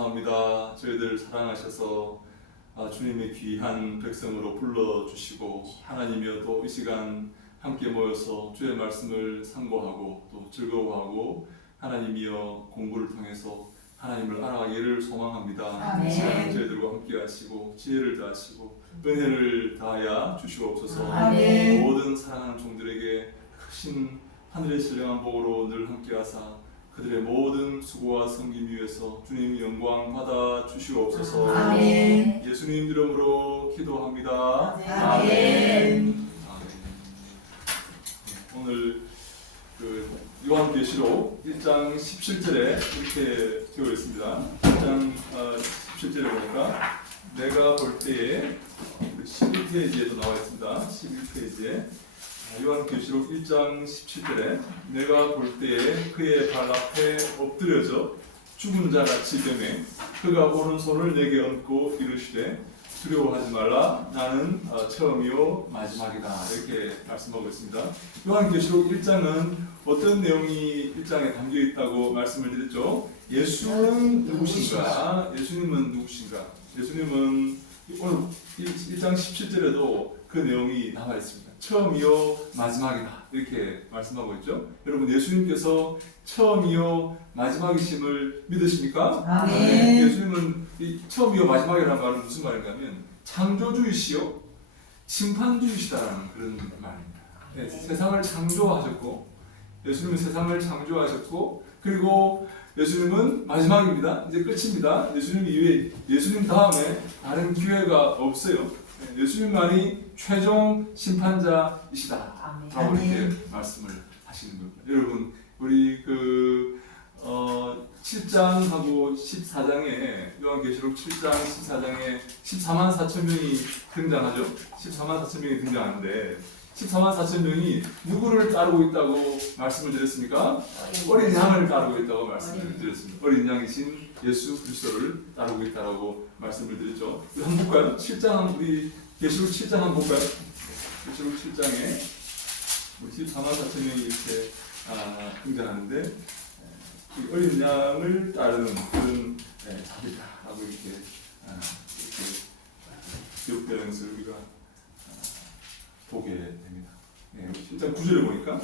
감사합니다. 저희들 사랑하셔서 주님의 귀한 백성으로 불러주시고 하나님이여 또 이 시간 함께 모여서 주의 말씀을 상고하고 또 즐거워하고 하나님이여 공부를 통해서 하나님을 알아가기를 소망합니다. 아멘. 저희들과 함께 하시고 지혜를 다하시고 은혜를 다하여 주시옵소서. 아멘. 모든 사랑하는 종들에게 크신 하늘의 신령한 복으로 늘 함께 하사 그들의 모든 수고와 섬김 위해서 주님 영광 받아 주시옵소서. 아멘. 예수님 이름으로 기도합니다. 아멘. 오늘 요한계시록 1장 17절에 이렇게 되어 있습니다. 1장 17절에 보니까 내가 볼 때에 11페이지에도 나와 있습니다. 11페이지에 요한계시록 1장 17절에 내가 볼 때에 그의 발 앞에 엎드려져 죽은 자같이 되매 그가 오른손을 내게 얹고 이르시되 두려워하지 말라 나는 처음이요 마지막이다 이렇게 말씀하고 있습니다. 요한계시록 1장은 어떤 내용이 1장에 담겨 있다고 말씀을 드렸죠. 예수는 누구신가? 예수님은 누구신가? 예수님은 오늘 1장 17절에도 그 내용이 나와 있습니다. 처음이요 마지막이다 이렇게 말씀하고 있죠. 여러분 예수님께서 처음이요 마지막이심을 믿으십니까? 아멘. 예수님은 이 처음이요 마지막이라는 말은 무슨 말인가면 창조주이시요 심판주이시다라는 그런 말입니다. 네, 세상을 창조하셨고 예수님은 세상을 창조하셨고 그리고 예수님은 마지막입니다. 이제 끝입니다. 예수님 이후에 예수님 다음에 다른 기회가 없어요. 예수님만이 최종 심판자이시다 라고 이렇게 말씀을 하시는 겁니다. 여러분 우리 7장하고 14장에 요한계시록 7장 14장에 14만 4천 명이 등장하죠. 14만 4천 명이 등장하는데 14만 4천 명이 누구를 따르고 있다고 말씀을 드렸습니까? 어린 양을 따르고 있다고 말씀을 드렸습니다. 어린 양이신 예수 그리스도를 따르고 있다고 말씀을 드렸죠. 한번 볼까요? 7장 우리 계시록 7장 한번 볼까요? 계시록 7장에 14만 4천 명이 이렇게 등장하는데 어린 양을 따르는 그런 자들이라고 이렇게 기록되는 것을 우리가 보게 됩니다. 일단 9절에 보니까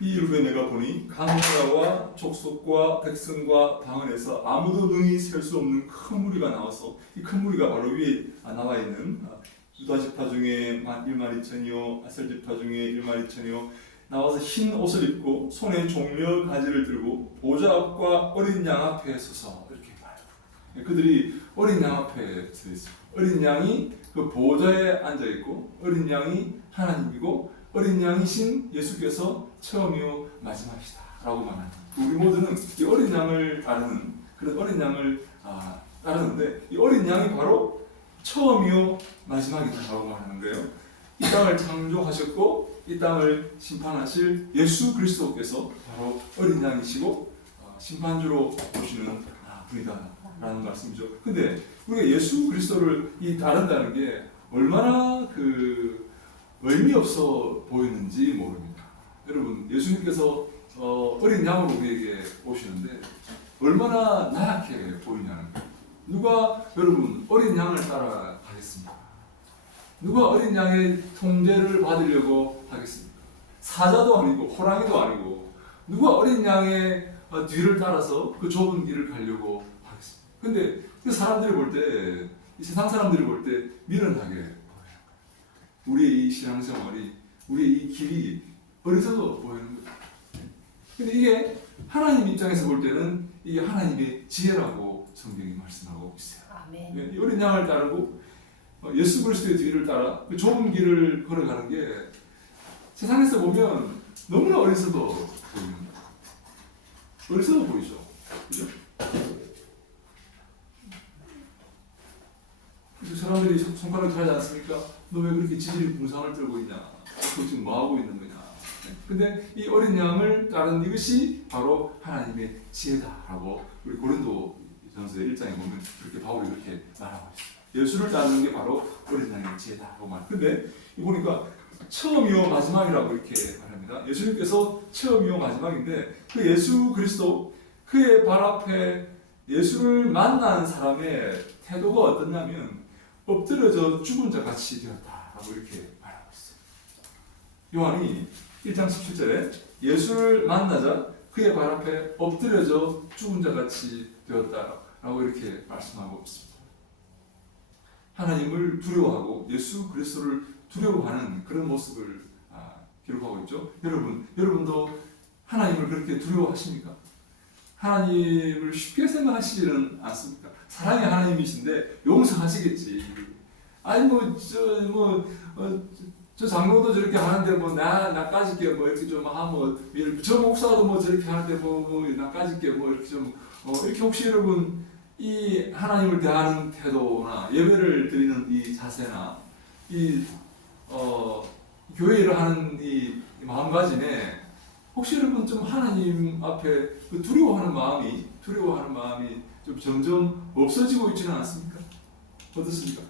이 이름에 내가 보니 강나라와 족속과 백성과 방언에서 아무도 능히 셀 수 없는 큰 무리가 나와서 이 큰 무리가 바로 위에 나와 있는 유다 지파 중에 1만 2천이요 아셀 지파 중에 1만 2천이요 나와서 흰 옷을 입고 손에 종려 가지를 들고 보좌 앞과 어린 양 앞에 서서 이렇게 말해요. 그들이 어린 양 앞에 서 있어요. 어린 양이 그 보좌에 앉아 있고 어린 양이 하나님이고 어린 양이신 예수께서 처음이요 마지막이시다 라고 말합니다. 우리 모두는 이 어린 양을 따르는 그런 어린 양을 따르는데 이 어린 양이 바로 처음이요 마지막이다 라고 말하는 거예요. 이 땅을 창조하셨고 이 땅을 심판하실 예수 그리스도께서 바로 어린 양이시고 심판주로 오시는 분이다 라는 말씀이죠. 근데 우리가 예수 그리스도를 따른다는 게 얼마나 의미 없어 보이는지 모릅니다. 여러분 예수님께서 어린 양으로 우리에게 오시는데 얼마나 나약해 보이냐는 거예요. 누가 여러분 어린 양을 따라가겠습니까? 누가 어린 양의 통제를 받으려고 하겠습니까? 사자도 아니고 호랑이도 아니고 누가 어린 양의 뒤를 따라서 그 좁은 길을 가려고 하겠습니까? 근데 그 사람들이 볼 때, 이 세상 사람들이 볼 때 미련하게 보여요. 우리의 이 신앙생활이, 우리의 이 길이 어리석어 보이는 거예요. 근데 이게 하나님 입장에서 볼 때는 이게 하나님의 지혜라고 성경이 말씀하고 있어요. 아멘. 이 어린 양을 따르고 예수 그리스도의 뒤를 따라 그 좁은 길을 걸어가는 게 세상에서 보면 너무나 어리석어 보이는 거예요. 어리석어 보이죠? 그죠? 그래서 사람들이 손가락을 들지 않습니까? 너 왜 그렇게 지질이 궁상을 떨고 있냐? 너 지금 뭐 하고 있는 거냐? 근데 이 어린 양을 따르는 이것이 바로 하나님의 지혜다라고 우리 고린도 전서 1장에 보면 그렇게 바울이 그렇게 말하고 있어요. 예수를 따르는 게 바로 어린 양의 지혜다라고 말. 근데 보니까 처음이요 마지막이라고 이렇게 말합니다. 예수님께서 처음이요 마지막인데 그 예수 그리스도 그의 발 앞에 예수를 만난 사람의 태도가 어떻냐면 엎드려져 죽은 자 같이 되었다라고 이렇게 말하고 있어요. 요한이 1장 17절에 예수를 만나자 그의 발 앞에 엎드려져 죽은 자 같이 되었다라고 이렇게 말씀하고 있습니다. 하나님을 두려워하고 예수 그리스도를 두려워하는 그런 모습을 기록하고 있죠. 여러분도 하나님을 그렇게 두려워하십니까? 하나님을 쉽게 생각하시지는 않습니까? 사랑의 하나님이신데 용서하시겠지. 아니 저 장로도 저렇게 하는데 나까짓게 이렇게 좀 하면 저 목사도 저렇게 하는데 나까짓게 이렇게 좀 이렇게 혹시 여러분 이 하나님을 대하는 태도나 예배를 드리는 이 자세나 이 교회를 하는 이 마음가짐에 혹시 여러분 좀 하나님 앞에 그 두려워하는 마음이 좀 점점 없어지고 있지는 않습니까? 어떻습니까?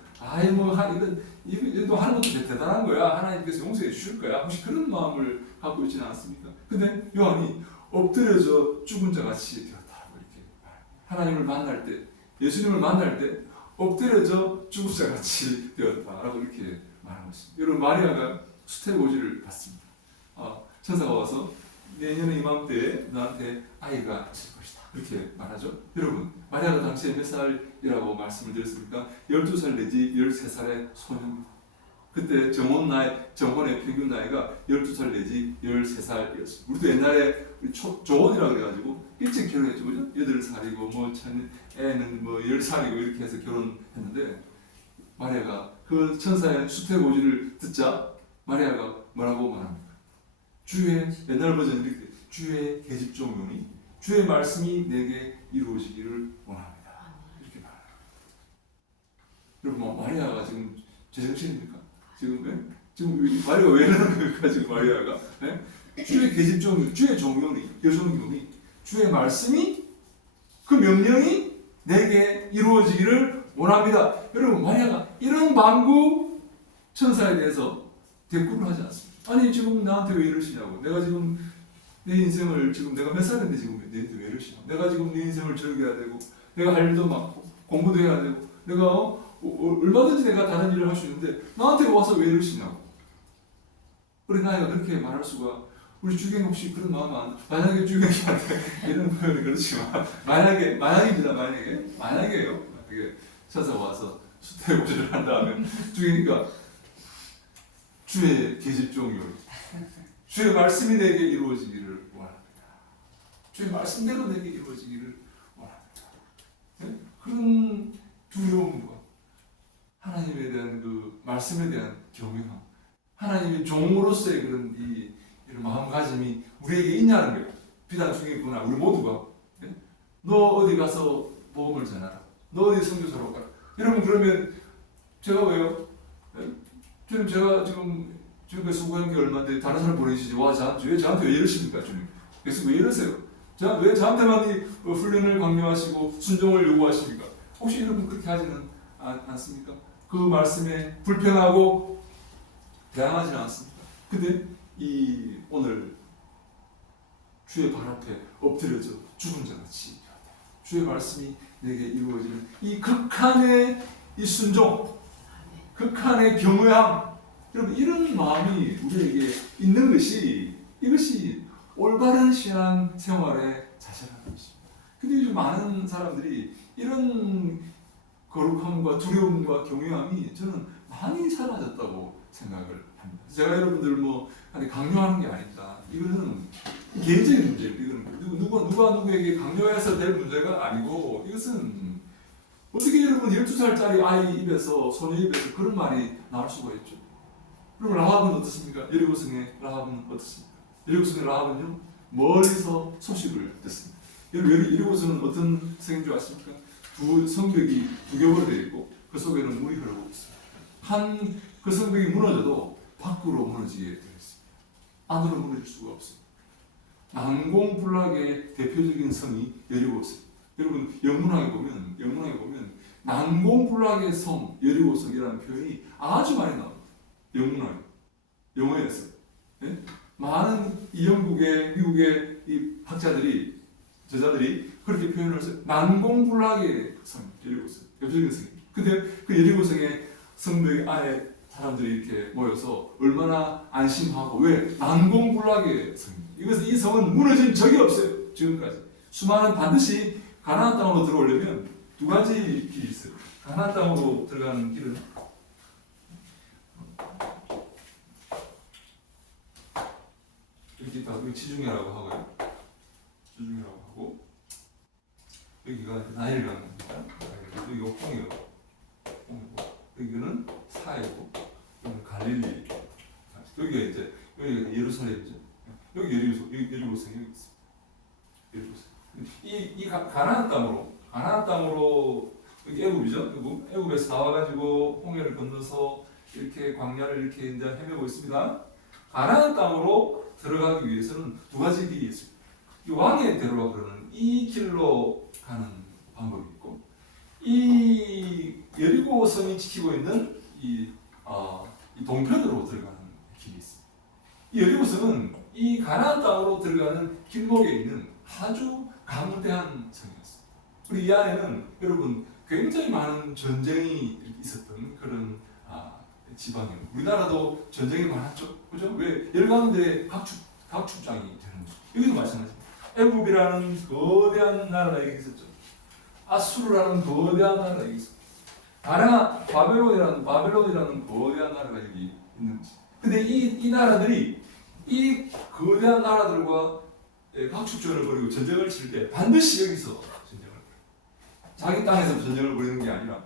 이거 하는 것도 대단한 거야. 하나님께서 용서해 주실 거야. 혹시 그런 마음을 갖고 있지는 않습니까? 근데 요한이 엎드려져 죽은 자 같이 되었다고 이렇게 하나님을 만날 때, 예수님을 만날 때 엎드려져 죽은 자 같이 되었다라고 이렇게 말하고 있습니다. 여러분 마리아가 수태고지를 받습니다. 천사가 와서 내년 이맘때에 너한테 아이가 있을 것이다. 그렇게 말하죠. 여러분 마리아가 당시에 몇 살이라고 말씀을 드렸습니까? 12살 내지 13살의 소년입니다. 그때 정혼의 평균 나이가 12살 내지 13살이었습니다. 우리도 옛날에 조혼이라고 그래가지고 일찍 결혼했죠. 그죠? 8살이고 애는 10살이고 이렇게 해서 결혼했는데 마리아가 그 천사의 수태고지를 듣자 마리아가 뭐라고 말합니까? 옛날 버전 이렇게 주의 계집종이오니 주의 말씀이 내게 이루어지기를 원합니다. 이렇게 말해요. 여러분 마리아가 지금 제정신입니까? 지금 마리아가 왜 이러는 걸까? 지금 마리아가 주의 계집종이 주의 종이오니 여종이오니 주의 말씀이 그 명령이 내게 이루어지기를 원합니다. 여러분 마리아가 이런 만구 천사에 대해서 대꾸를 하지 않습니다. 아니 지금 나한테 왜 이러시냐고. 내가 지금 내 인생을 지금 내가 몇 살인데 지금 내한테 왜 이러시냐고. 내가 지금 내 인생을 즐겨야 되고 내가 할 일도 많고 공부도 해야 되고 내가 얼마든지 내가 다른 일을 할 수 있는데 나한테 와서 왜 이러시냐고. 우리 나이가 그렇게 말할 수가. 우리 주경 혹시 그런 마음 안 만약에 주경이한테 이런 표현은 그렇지만 만약입니다. 만약에요. 천사 와서 수태고지를 한 다음에 주경이가 주의 계집종이요. 주의 말씀이 내게 이루어지기를 원합니다. 주의 말씀대로 내게 이루어지기를 원합니다. 네? 그런 두려움과 하나님에 대한 그 말씀에 대한 경외함, 하나님의 종으로서의 그런 이런 마음가짐이 우리에게 있냐는 거예요. 비단 중이구나 우리 모두가. 네? 너 어디 가서 복음을 전하라. 너 어디 선교사로 가라. 여러분 그러면 제가 왜요? 제가 지금 그 수고한 게 얼마인데 다른 사람 보내시지. 저한테 왜 이러십니까 주님? 그래서 왜 이러세요? 왜 저한테만 이 훈련을 강요하시고 순종을 요구하십니까? 혹시 여러분 그렇게 하지는 않습니까? 그 말씀에 불평하고 대항하지는 않습니까? 근데 오늘 주의 발 앞에 엎드려져 죽은 자 같이 주의 말씀이 내게 이루어지는 이 극한의 이 순종, 극한의 경외함, 여러분 이런 마음이 우리에게 있는 이것이 올바른 신앙 생활의 자세라는 것입니다. 근데 요즘 많은 사람들이 이런 거룩함과 두려움과 경외함이 저는 많이 사라졌다고 생각을 합니다. 제가 여러분들 강요하는 게 아니다. 이거는 개인적인 문제예요. 이거는 누가 누구에게 강요해서 될 문제가 아니고 이것은 어떻게 여러분 12살짜리 아이 입에서 소녀 입에서 그런 말이 나올 수가 있죠. 그럼 라합은 어떻습니까? 여리고성의 라합은 어떻습니까? 여리고성의 라합은요 멀리서 소식을 듣습니다. 여리고성은 어떤 성인 줄 아십니까? 성벽이 두 겹으로 되어 있고 그 속에는 물이 흐르고 있습니다. 그 성벽이 무너져도 밖으로 무너지게 되어 있습니다. 안으로 무너질 수가 없습니다. 난공불락의 대표적인 성이 여리고성. 여러분 영문학에 보면 난공불락의 성 여리고성이라는 표현이 아주 많이 나옵니다. 영어였어. 예? 많은 이 영국의 미국의 이 학자들이 저자들이 그렇게 표현을 해서 난공불락의 성 여리고성, 엽적인 성. 근데 그 여리고성의 성벽 안에 사람들이 이렇게 모여서 얼마나 안심하고 왜 난공불락의 성입니다. 이것은 이 성은 무너진 적이 없어요. 지금까지 수많은 반드시 가나안 땅으로 들어오려면 두 가지 길이 있어요. 가나안 땅으로 들어가는 길은 이렇게 다 여기 지중해라고 하고요. 지중해라고 하고 여기가 나일 강입니다. 여기가 홍해고 여기는 사해고 여기는 갈릴리. 여기가 이제 여기가 예루살렘이죠. 여기 여리고성 여기 있습니다. 여리고성. 이 가나안 땅으로 여기 애굽이죠. 애굽에서 나와가지고 홍해를 건너서 이렇게 광야를 이렇게 이제 헤매고 있습니다. 가나안 땅으로 들어가기 위해서는 두 가지 길이 있습니다. 이 왕의 대로라 그러는 이 길로 가는 방법이 있고, 이 여리고성이 지키고 있는 이 동편으로 들어가는 길이 있습니다. 이 여리고성은 이 가나안 땅으로 들어가는 길목에 있는 아주 강대한 성이었습니다. 우리 이 안에는 여러분 굉장히 많은 전쟁이 있었던 그런 지방이에요. 우리나라도 전쟁이 많았죠, 그죠? 왜 열강들의 각축장이 되는 거죠. 여기도 마찬가지입니다. 애굽이라는 거대한 나라가 여기 있었죠. 아수르라는 거대한 나라가 여기 있었죠. 바벨론이라는 거대한 나라가 여기 있는 거죠. 근데 이 나라들이 이 거대한 나라들과 각축전을 벌이고 전쟁을 칠 때 반드시 여기서 전쟁을 벌여요. 자기 땅에서 전쟁을 벌이는 게 아니라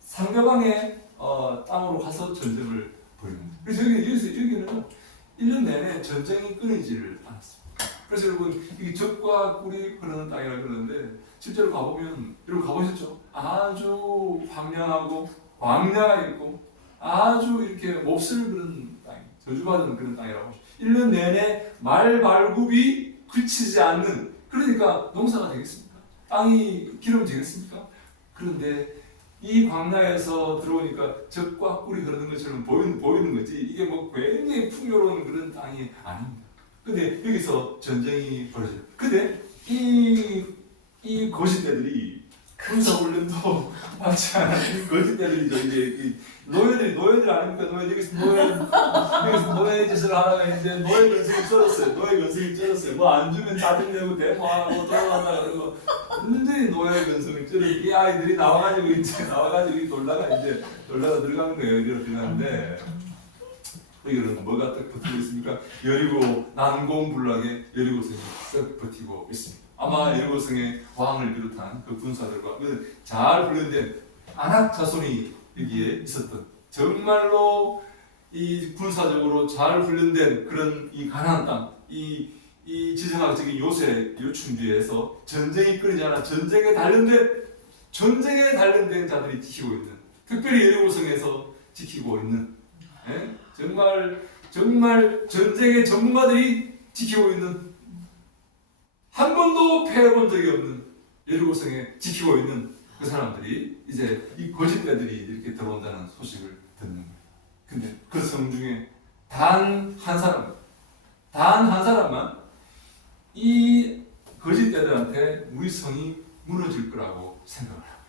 상대방의 땅으로 가서 전쟁을 벌이는 거예요. 그래서 여기는 1년 내내 전쟁이 끊이지를 않았습니다. 그래서 여러분 이 적과 꿀이 흐르는 땅이라 그러는데 실제로 가보면 여러분 가보셨죠? 아주 황량하고 광야가 있고 아주 이렇게 몹쓸 그런 땅, 저주받은 그런 땅이라고 하죠. 1년 내내 말발굽이 그치지 않는, 그러니까 농사가 되겠습니까? 땅이 기름 되겠습니까? 그런데 이 광야에서 들어오니까 적과 꿀이 흐르는 것처럼 보이는 거지 이게 뭐 굉장히 풍요로운 그런 땅이 아닙니다. 근데 여기서 전쟁이 벌어져요. 근데 이 거짓대들이 군사훈련도 받지 않은 거짓대들이죠. 이제 노예들 아닙니까? 여기서 노예 짓을 하다가 이제 노예 건성이 쩔었어요. 뭐 안 주면 짜증내고 대모하고 돌아간다 그러고 완전히 노예 건성이 쩔어. 이 아이들이 나와가지고 돌다가 들어가는 거예요. 여기로 들어가는데 여기는 뭐가 딱 버티고 있습니까? 여리고 난공불락의 여리고성이 딱 버티고 있습니다. 아마 여리고성의 왕을 비롯한 그 군사들과 잘 훈련된 아낙 자손이 여기에 있었던, 정말로 이 군사적으로 잘 훈련된 그런 이 가나안 땅, 이 지정학적인 요충지에서 전쟁이 끊이지 않아 전쟁에 단련된 자들이 지키고 있는, 특별히 여리고성에서 지키고 있는, 정말 전쟁의 전문가들이 지키고 있는, 한 번도 패해본 적이 없는 여리고성에 지키고 있는 그 사람들이 이제 이 거짓대들이 이렇게 들어온다는 소식을 듣는 거예요. 근데 그 성 중에 단 한 사람만 이 거짓대들한테 우리 성이 무너질 거라고 생각을 합니다.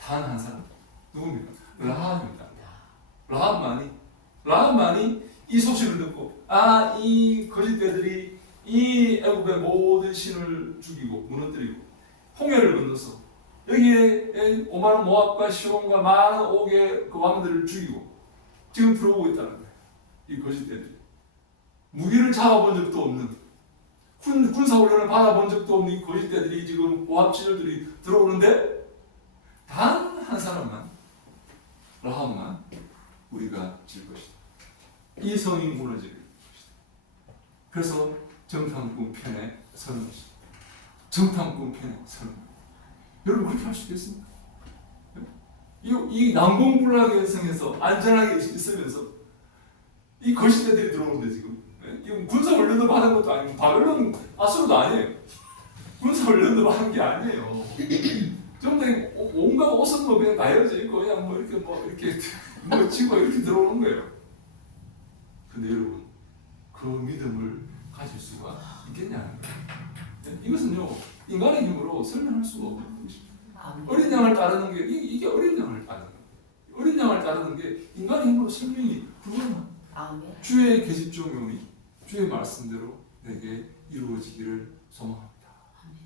단 한 사람. 누굽니까? 라합입니다. 라합만이 이 소식을 듣고 이 거짓대들이 이 애굽의 모든 신을 죽이고 무너뜨리고 홍해를 건너서 여기에 오마는 모압과 시온과 많은 옥의 그 왕들을 죽이고 지금 들어오고 있다는 거예요. 이 거짓대들이 무기를 잡아본 적도 없는, 군사훈련을 받아본 적도 없는 이 거짓대들이 지금 모압 친구들이 들어오는데 단 한 사람만, 라합만 우리가 질 것이다. 이 성이 무너질 것이다. 그래서 정탐꾼 편에 서는 것이다. 정탐꾼 편에 서는 것이다. 여러분 그렇게 할 수 있겠습니까? 이 난공불락의 성에서 안전하게 있으면서 이 거짓대들이 들어오는데 지금 이건 군사훈련도 받은 것도 아니고 바벨론 아수르도 아니에요. 군사훈련도 받은 게 아니에요. 좀 온갖 옷은 뭐 그냥 나열져 있고 그냥 뭐 이렇게 치고 이렇게 들어오는 거예요. 근데 여러분 그 믿음을 가질 수가 있겠냐는 거예요. 이것은요 인간의 힘으로 설명할 수가 없는 것입니다. 어린 양을 따르는 게 이게 어린 양을 따르는 거예요. 어린 양을 따르는 게 인간의 힘으로 설명이 불가능합니다. 주의 계집종이 주의 말씀대로 내게 이루어지기를 소망합니다.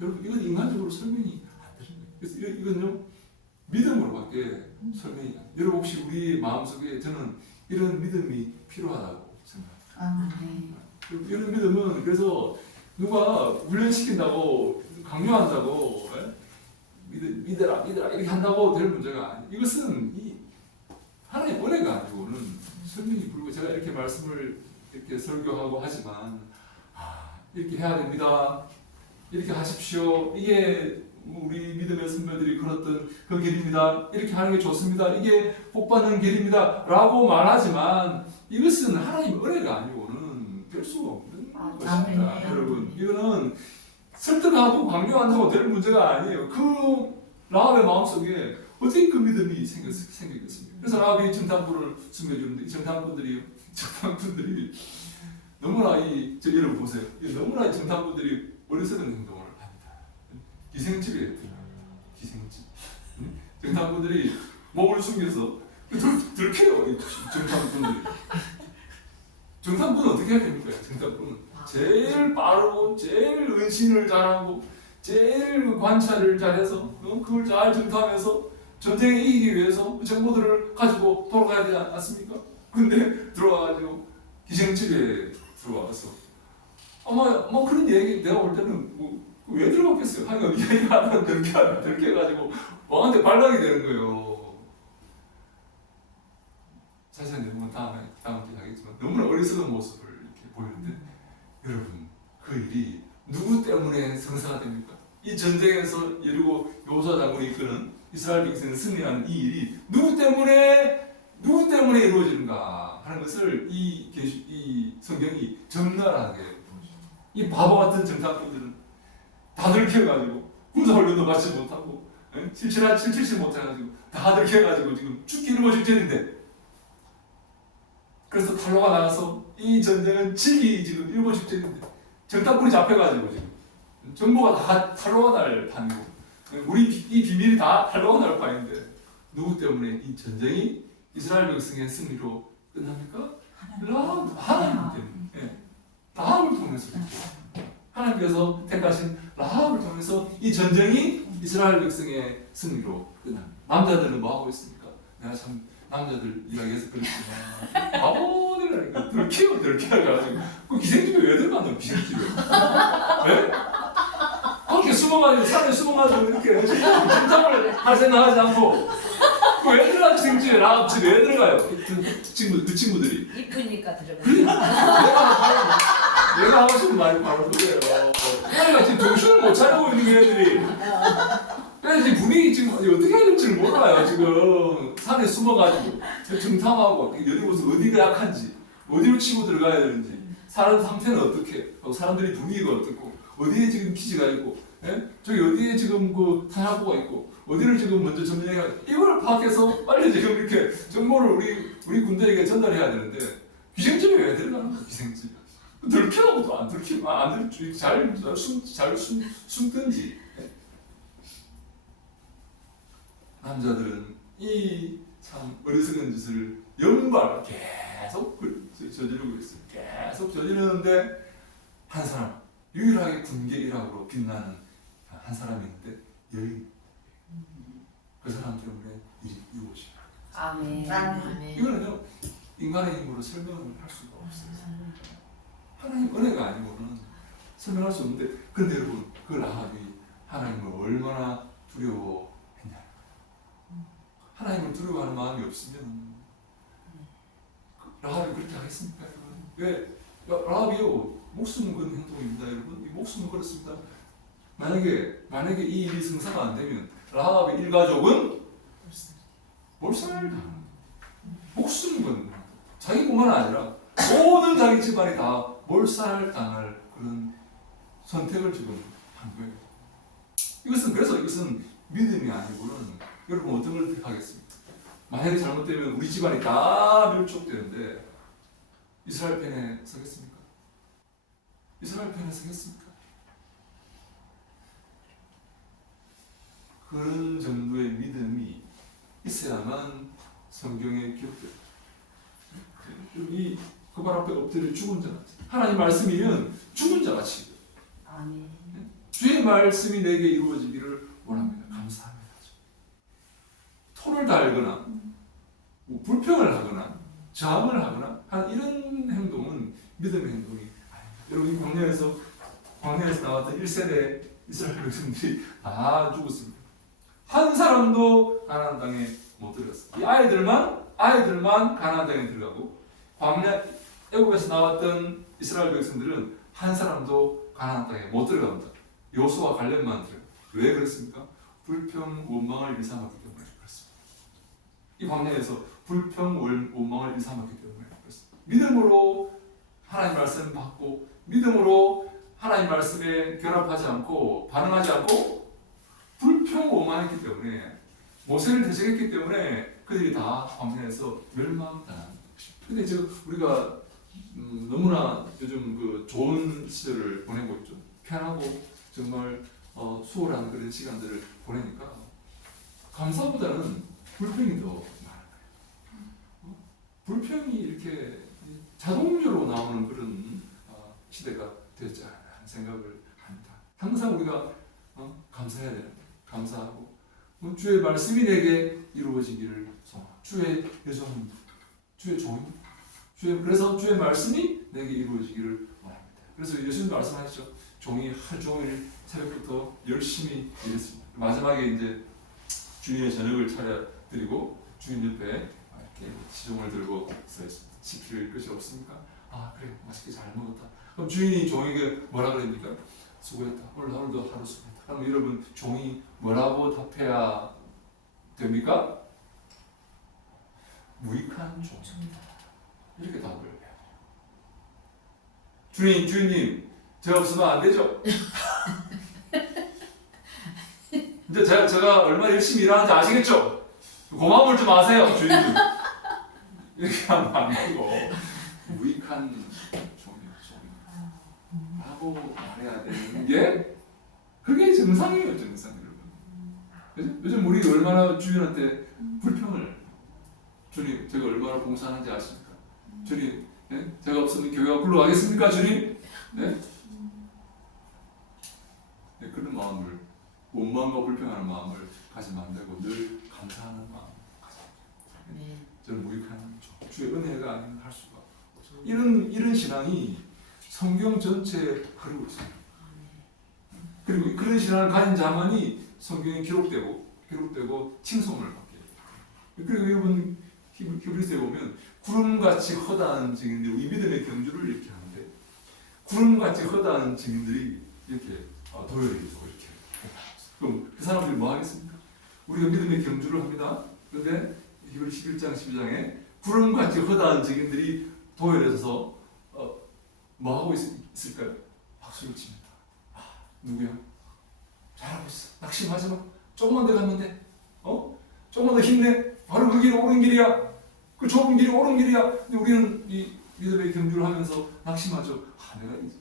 여러분 이건 인간적으로 설명이 안 됩니다. 그래서 이건요 믿음으로밖에 설명이 안 돼요. 여러분 혹시 우리 마음속에 저는 이런 믿음이 필요하다고 생각합니다. 이런 믿음은 그래서 누가 훈련시킨다고 강요한다고 믿어라 이렇게 한다고 될 문제가 아니에요. 이것은 이 하나의 은혜가 아니고는 설명이 불고 제가 이렇게 말씀을 이렇게 설교하고 하지만 이렇게 해야 됩니다. 이렇게 하십시오. 이게 우리 믿음의 선배들이 걸었던 그 길입니다. 이렇게 하는 게 좋습니다. 이게 복받는 길입니다. 라고 말하지만 이것은 하나님의 은혜가 아니고는 될 수가 없는 것입니다. 여러분 이거는 설득하고 강요한다고 될 문제가 아니에요. 그 라합의 마음속에 어떻게 그 믿음이 생기겠습니까? 그래서 라합이 정탐꾼을 숨겨주는데 이 정탐꾼들이 너무나 여러분 보세요. 너무나 정탐꾼들이 어리석은 행동을 합니다. 기생집에 들어가요. 기생집. 정탐꾼들이 몸을 숨겨서 들켜요. 정탐꾼들이. 정탐꾼은 어떻게 해야 됩니까? 정탐꾼은 제일 빠르고 제일 은신을 잘하고 제일 관찰을 잘해서 그걸 잘 정탐해서 전쟁에 이기기 위해서 그 정보들을 가지고 돌아가야 되지 않습니까? 근데 들어와가지고 기생집에 들어와서 아마 그런 얘기 내가 볼 때는 왜 들어갔겠어요? 하여간 이야기가 하나 들켜가지고 왕한테 발각이 되는 거예요. 자세한 내용은 다음 주에 하겠지만 너무나 어리석은 모습을 이렇게 보이는데 여러분 그 일이 누구 때문에 성사가 됩니까? 이 전쟁에서 여리고 여호수아 장군이 이끄는 이스라엘 백성이 승리하는 이 일이 누구 때문에 이루어지는가 하는 것을 이 성경이 적나라하게 보여줍니다. 이 바보 같은 정탐꾼들은 다 들켜가지고 군사훈련도 받지 못하고 칠칠치 못해가지고 다 들켜가지고 지금 죽기 일보 직전인데 그래서 탈로가 나가서 이 전쟁은 지기 지금 일보 직전인데 정탐꾼이 잡혀가지고 지금 정보가 다 탈로가 날 판이고 우리 이 비밀이 다 탈로가 날 판인데 누구 때문에 이 전쟁이 이스라엘 백성의 승리로 끝납니까? 하나님 때문에 라합을 통해서 하나님께서 택하신 라합을 통해서 이 전쟁이 이스라엘 백성의 승리로 끝납니다. 남자들은 뭐 하고 있습니까? 내가 참 남자들 이야기해서 그렇지만 바보들이라니까 들켜가지고 그 기생집에 왜 들어가노? 기생집에 왜? 그렇게 숨어가지고 산에 숨어가지고 이렇게 진tam을 할 생각하지 않고 왜 들어가 기생집에 라합 집에 왜 들어가요? 그 친구들이 이쁘니까 들어가. 내가 하고 싶은 말이 바로 그거예요. 그러니까 지금 정신을 못 차리고 있는 애들이 그래서 지금 분위기 지금 어떻게 해야 될지를 몰라요. 지금 산에 숨어가지고 정탐하고 여기서 어디가 약한지 어디로 치고 들어가야 되는지 사람 상태는 어떻게 하고 사람들이 분위기가 어떻고 어디에 지금 기지가 있고 저기 어디에 지금 그 탄약고가 있고 어디를 지금 먼저 점령해야 이걸 파악해서 빨리 지금 이렇게 정보를 우리 군대에게 전달해야 되는데 기생집에 왜 들어가는 거야? 기생집에 들켜도 안 들키면 안 들키 잘 숨든지 남자들은 이 참 어리석은 짓을 연발 계속 저지르고 있어요. 계속 저지르는데 한 사람 유일하게 군계 일학으로 빛나는 한 사람이 있는데 여인 그 사람 때문에 일이 이루어져요. 아멘. 이거는요 인간의 힘으로 설명을 할 수가 없어요. 하나님 은혜가 아니고는 설명할 수 없는데 그런데 여러분 그 라합이 하나님을 얼마나 두려워했냐. 하나님을 두려워하는 마음이 없으면 라합이 그렇게 하겠습니까? 왜? 라합이요 목숨을 건 행동입니다. 여러분 이 목숨을 걸었습니다. 만약에 이 일이 성사가 안 되면 라합의 일가족은 몰살당합니다. 목숨을 건 자기뿐만 아니라 모든 자기 집안이 다 몰살당할 그런 선택을 지금 한 거예요. 이것은 믿음이 아니고는 여러분 어떤 걸 택하겠습니까? 만약에 잘못되면 우리 집안이 다 멸족되는데 이스라엘 편에 서겠습니까? 이스라엘 편에 서겠습니까? 그런 정도의 믿음이 있어야만 성경에 기록돼요. 이 그 발 앞에 엎드려 죽은 자 같이, 하나님 말씀이면 죽은 자 같이, 아멘. 주의 말씀이 내게 이루어지기를 원합니다. 감사합니다. 토를 달거나 뭐 불평을 하거나 저항을 하거나 한 이런 행동은 믿음의 행동이 아닙니다. 여러분, 이 광야에서 나왔던 1세대 이스라엘 백성들이 다 죽었습니다. 한 사람도 가나안 땅에 못 들어갔어요. 이 아이들만 가나안 땅에 들어가고, 광야 애굽에서 나왔던 이스라엘 백성들은 한 사람도 가나안 땅에 못 들어갑니다. 여호수아 갈렙만 들어가요. 왜 그렇습니까? 불평 원망을 일삼았기 때문에 그렇습니다. 이 광야에서 불평 원망을 일삼았기 때문에 그렇습니다. 믿음으로 하나님 말씀 받고, 믿음으로 하나님 말씀에 결합하지 않고 반응하지 않고 불평 원망했기 때문에, 모세를 대적했기 때문에 그들이 다 광야에서 멸망당한 것입니다. 근데 지금 우리가 너무나 요즘 그 좋은 시절을 보내고 있죠. 편하고 정말 수월한 그런 시간들을 보내니까 감사보다는 불평이 더 많아요. 불평이 이렇게 자동적으로 나오는 그런 시대가 되었지 않나 하는 생각을 합니다. 항상 우리가 감사해야 됩니다. 감사하고 주의 말씀이 내게 이루어지기를 소망합니다. 주의 여종입니다. 주의 종입니다. 그래서 주의 말씀이 내게 이루어지기를 원합니다. 그래서 예수님 말씀하시죠. 종이 하루 종일 새벽부터 열심히 일했습니다. 마지막에 이제 주님의 저녁을 차려드리고 주님 옆에 이렇게 시종을 들고 서 있습니다. 지킬 것이 없습니까? 아, 그래, 맛있게 잘 먹었다. 그럼 주인이 종에게 뭐라 그럽니까? 수고했다. 오늘도 하루 수고했다. 그럼 여러분, 종이 뭐라고 답해야 됩니까? 무익한 종입니다. 이렇게 답을 해야 돼요. 주인님, 제가 없으면 안 되죠? 이제 제가 얼마나 열심히 일하는지 아시겠죠? 고마움을 좀 아세요, 주인님. 이렇게 하면 안 되고, 무익한 종이에요. 라고 말해야 되는 게, 그게 정상이에요, 정상, 여러분. 요즘 우리 얼마나 주인한테 불평을, 주님, 제가 얼마나 봉사하는지 아십니까? 주님, 네? 제가 없으면 교회가 굴러가겠습니까, 주님? 네? 네, 그런 마음을, 원망과 불평하는 마음을 가지면 안 되고 늘 감사하는 마음을 가져야 돼요. 저는 무익한 주의 은혜가 아니면 할 수가 없어요. 이런 신앙이 성경 전체에 흐르고 있어요. 그리고 그런 신앙을 가진 자만이 성경에 기록되고 칭송을 받게 돼요. 그리고 여러분, 히브리서에 보면 구름같이 허다한 증인들이 이 믿음의 경주를 이렇게 하는데, 구름같이 허다한 증인들이 이렇게 도열이 되고 이렇게. 그럼 그 사람들이 뭐 하겠습니까? 우리가 믿음의 경주를 합니다. 그런데 히브리 11장 12장에 구름같이 허다한 증인들이 도열해서 뭐 하고 있을까요? 박수를 칩니다. 누구야? 잘하고 있어. 낙심하지 마. 조금만 더 가면 돼. 조금만 더 힘내. 바로 그 길이 옳은 길이야. 그 좁은 길이 옳은 길이야. 근데 우리는 이 믿음의 경주를 하면서 낙심하죠.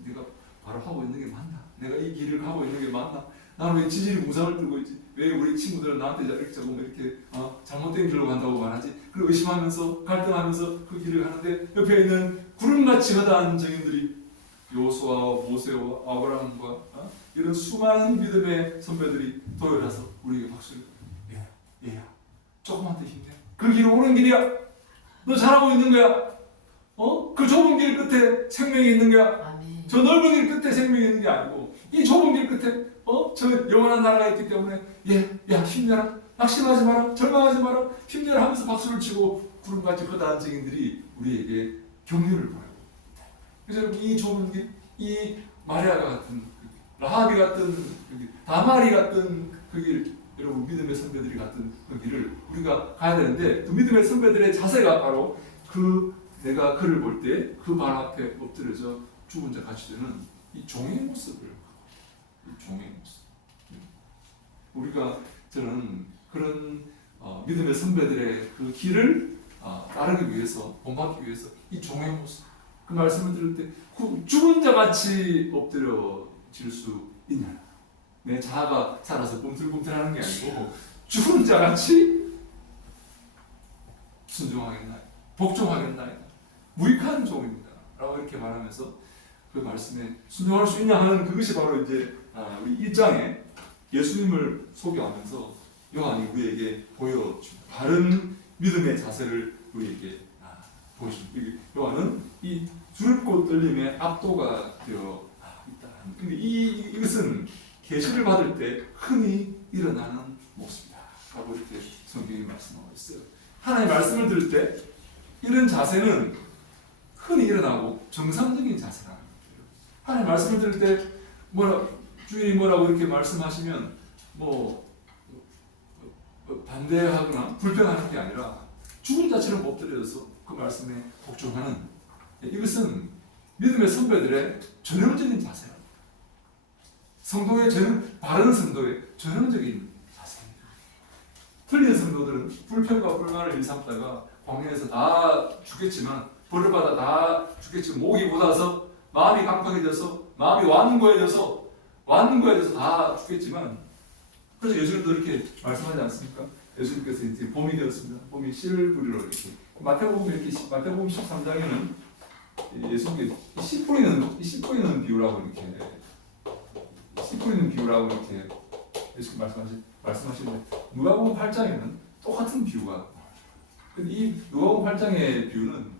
내가 바로 하고 있는 게 맞나? 내가 이 길을 가고 있는 게 맞나? 나는 왜 지질이 무상을 들고 있지? 왜 우리 친구들은 나한테 이렇게 잘못된 길로 간다고 말하지? 그리고 의심하면서 갈등하면서 그 길을 가는데, 옆에 있는 구름같이 허다한 증인들이 요수아와 모세와 아브라함과 이런 수많은 믿음의 선배들이 도열해서 우리에게 박수를, 얘야 조금만 더 힘내. 그 길이 옳은 길이야. 너 잘하고 있는 거야. 그 좁은 길 끝에 생명이 있는 거야. 아멘. 저 넓은 길 끝에 생명이 있는 게 아니고 이 좁은 길 끝에 저 영원한 나라가 있기 때문에 야 힘내라. 낙심하지 마라. 절망하지 마라. 힘내라 하면서 박수를 치고 구름같이 허다한 증인들이 우리에게 격려를 보내고, 그래서 이 좁은 길, 이 마리아가 같은 라하비 같은 다말이 같은 그 길, 여러분 믿음의 선배들이 같은 그 길을 우리가 가야 되는데, 그 믿음의 선배들의 자세가 바로 내가 그를 볼 때 그 발 앞에 엎드려져 죽은 자 같이 되는 이 종의 모습을, 이 종의 모습. 저는 그런 믿음의 선배들의 그 길을 따르기 위해서, 본받기 위해서 이 종의 모습, 그 말씀을 들을 때 죽은 자같이 엎드려질 수 있냐? 내 자아가 살아서 꿈틀꿈틀하는 게 아니고 죽은 자같이 순종하겠나이다, 복종하겠나이다, 무익한 종입니다 라고 이렇게 말하면서 그 말씀에 순종할 수 있냐 하는 그것이 바로 이제 우리 1장에 예수님을 소개하면서 요한이 우리에게 보여줍니다. 바른 믿음의 자세를 우리에게 보여줍니다. 요한은 이 줄곧 떨림의 압도가 되어 있다. 근데 이것은 계시를 받을 때 흔히 일어나는 모습이다 라고 이렇게 성경이 말씀하고 있어요. 하나님의 말씀을 들을 때 이런 자세는 흔히 일어나고 정상적인 자세라는 거예요. 하나님의 말씀을 들을 때 주인이 뭐라고 이렇게 말씀하시면 반대하거나 불평하는 게 아니라 죽은 자처럼 엎드려서 그 말씀에 복종하는, 이것은 믿음의 선배들의 전형적인 자세입니다. 바른 성도의 전형적인 자세입니다. 틀린 성도들은 불평과 불만을 일삼다가 광야에서 다 죽겠지만, 벌을 받아 다 죽겠지만, 목이 고다서 마음이 강팍해져서 마음이 완고해져서 다 죽겠지만, 그래서 예수님도 이렇게 말씀하지 않습니까? 예수님께서 이제 봄이 되었습니다. 봄이 씨를 뿌리러 이렇게 마태복음 13장에는 예수님께 씨 뿌리는 비유라고 이렇게 예수님 말씀하시는데, 누가복음 8장에는 똑같은 비유가 나와요. 근데 이 누가복음 8장의 비유는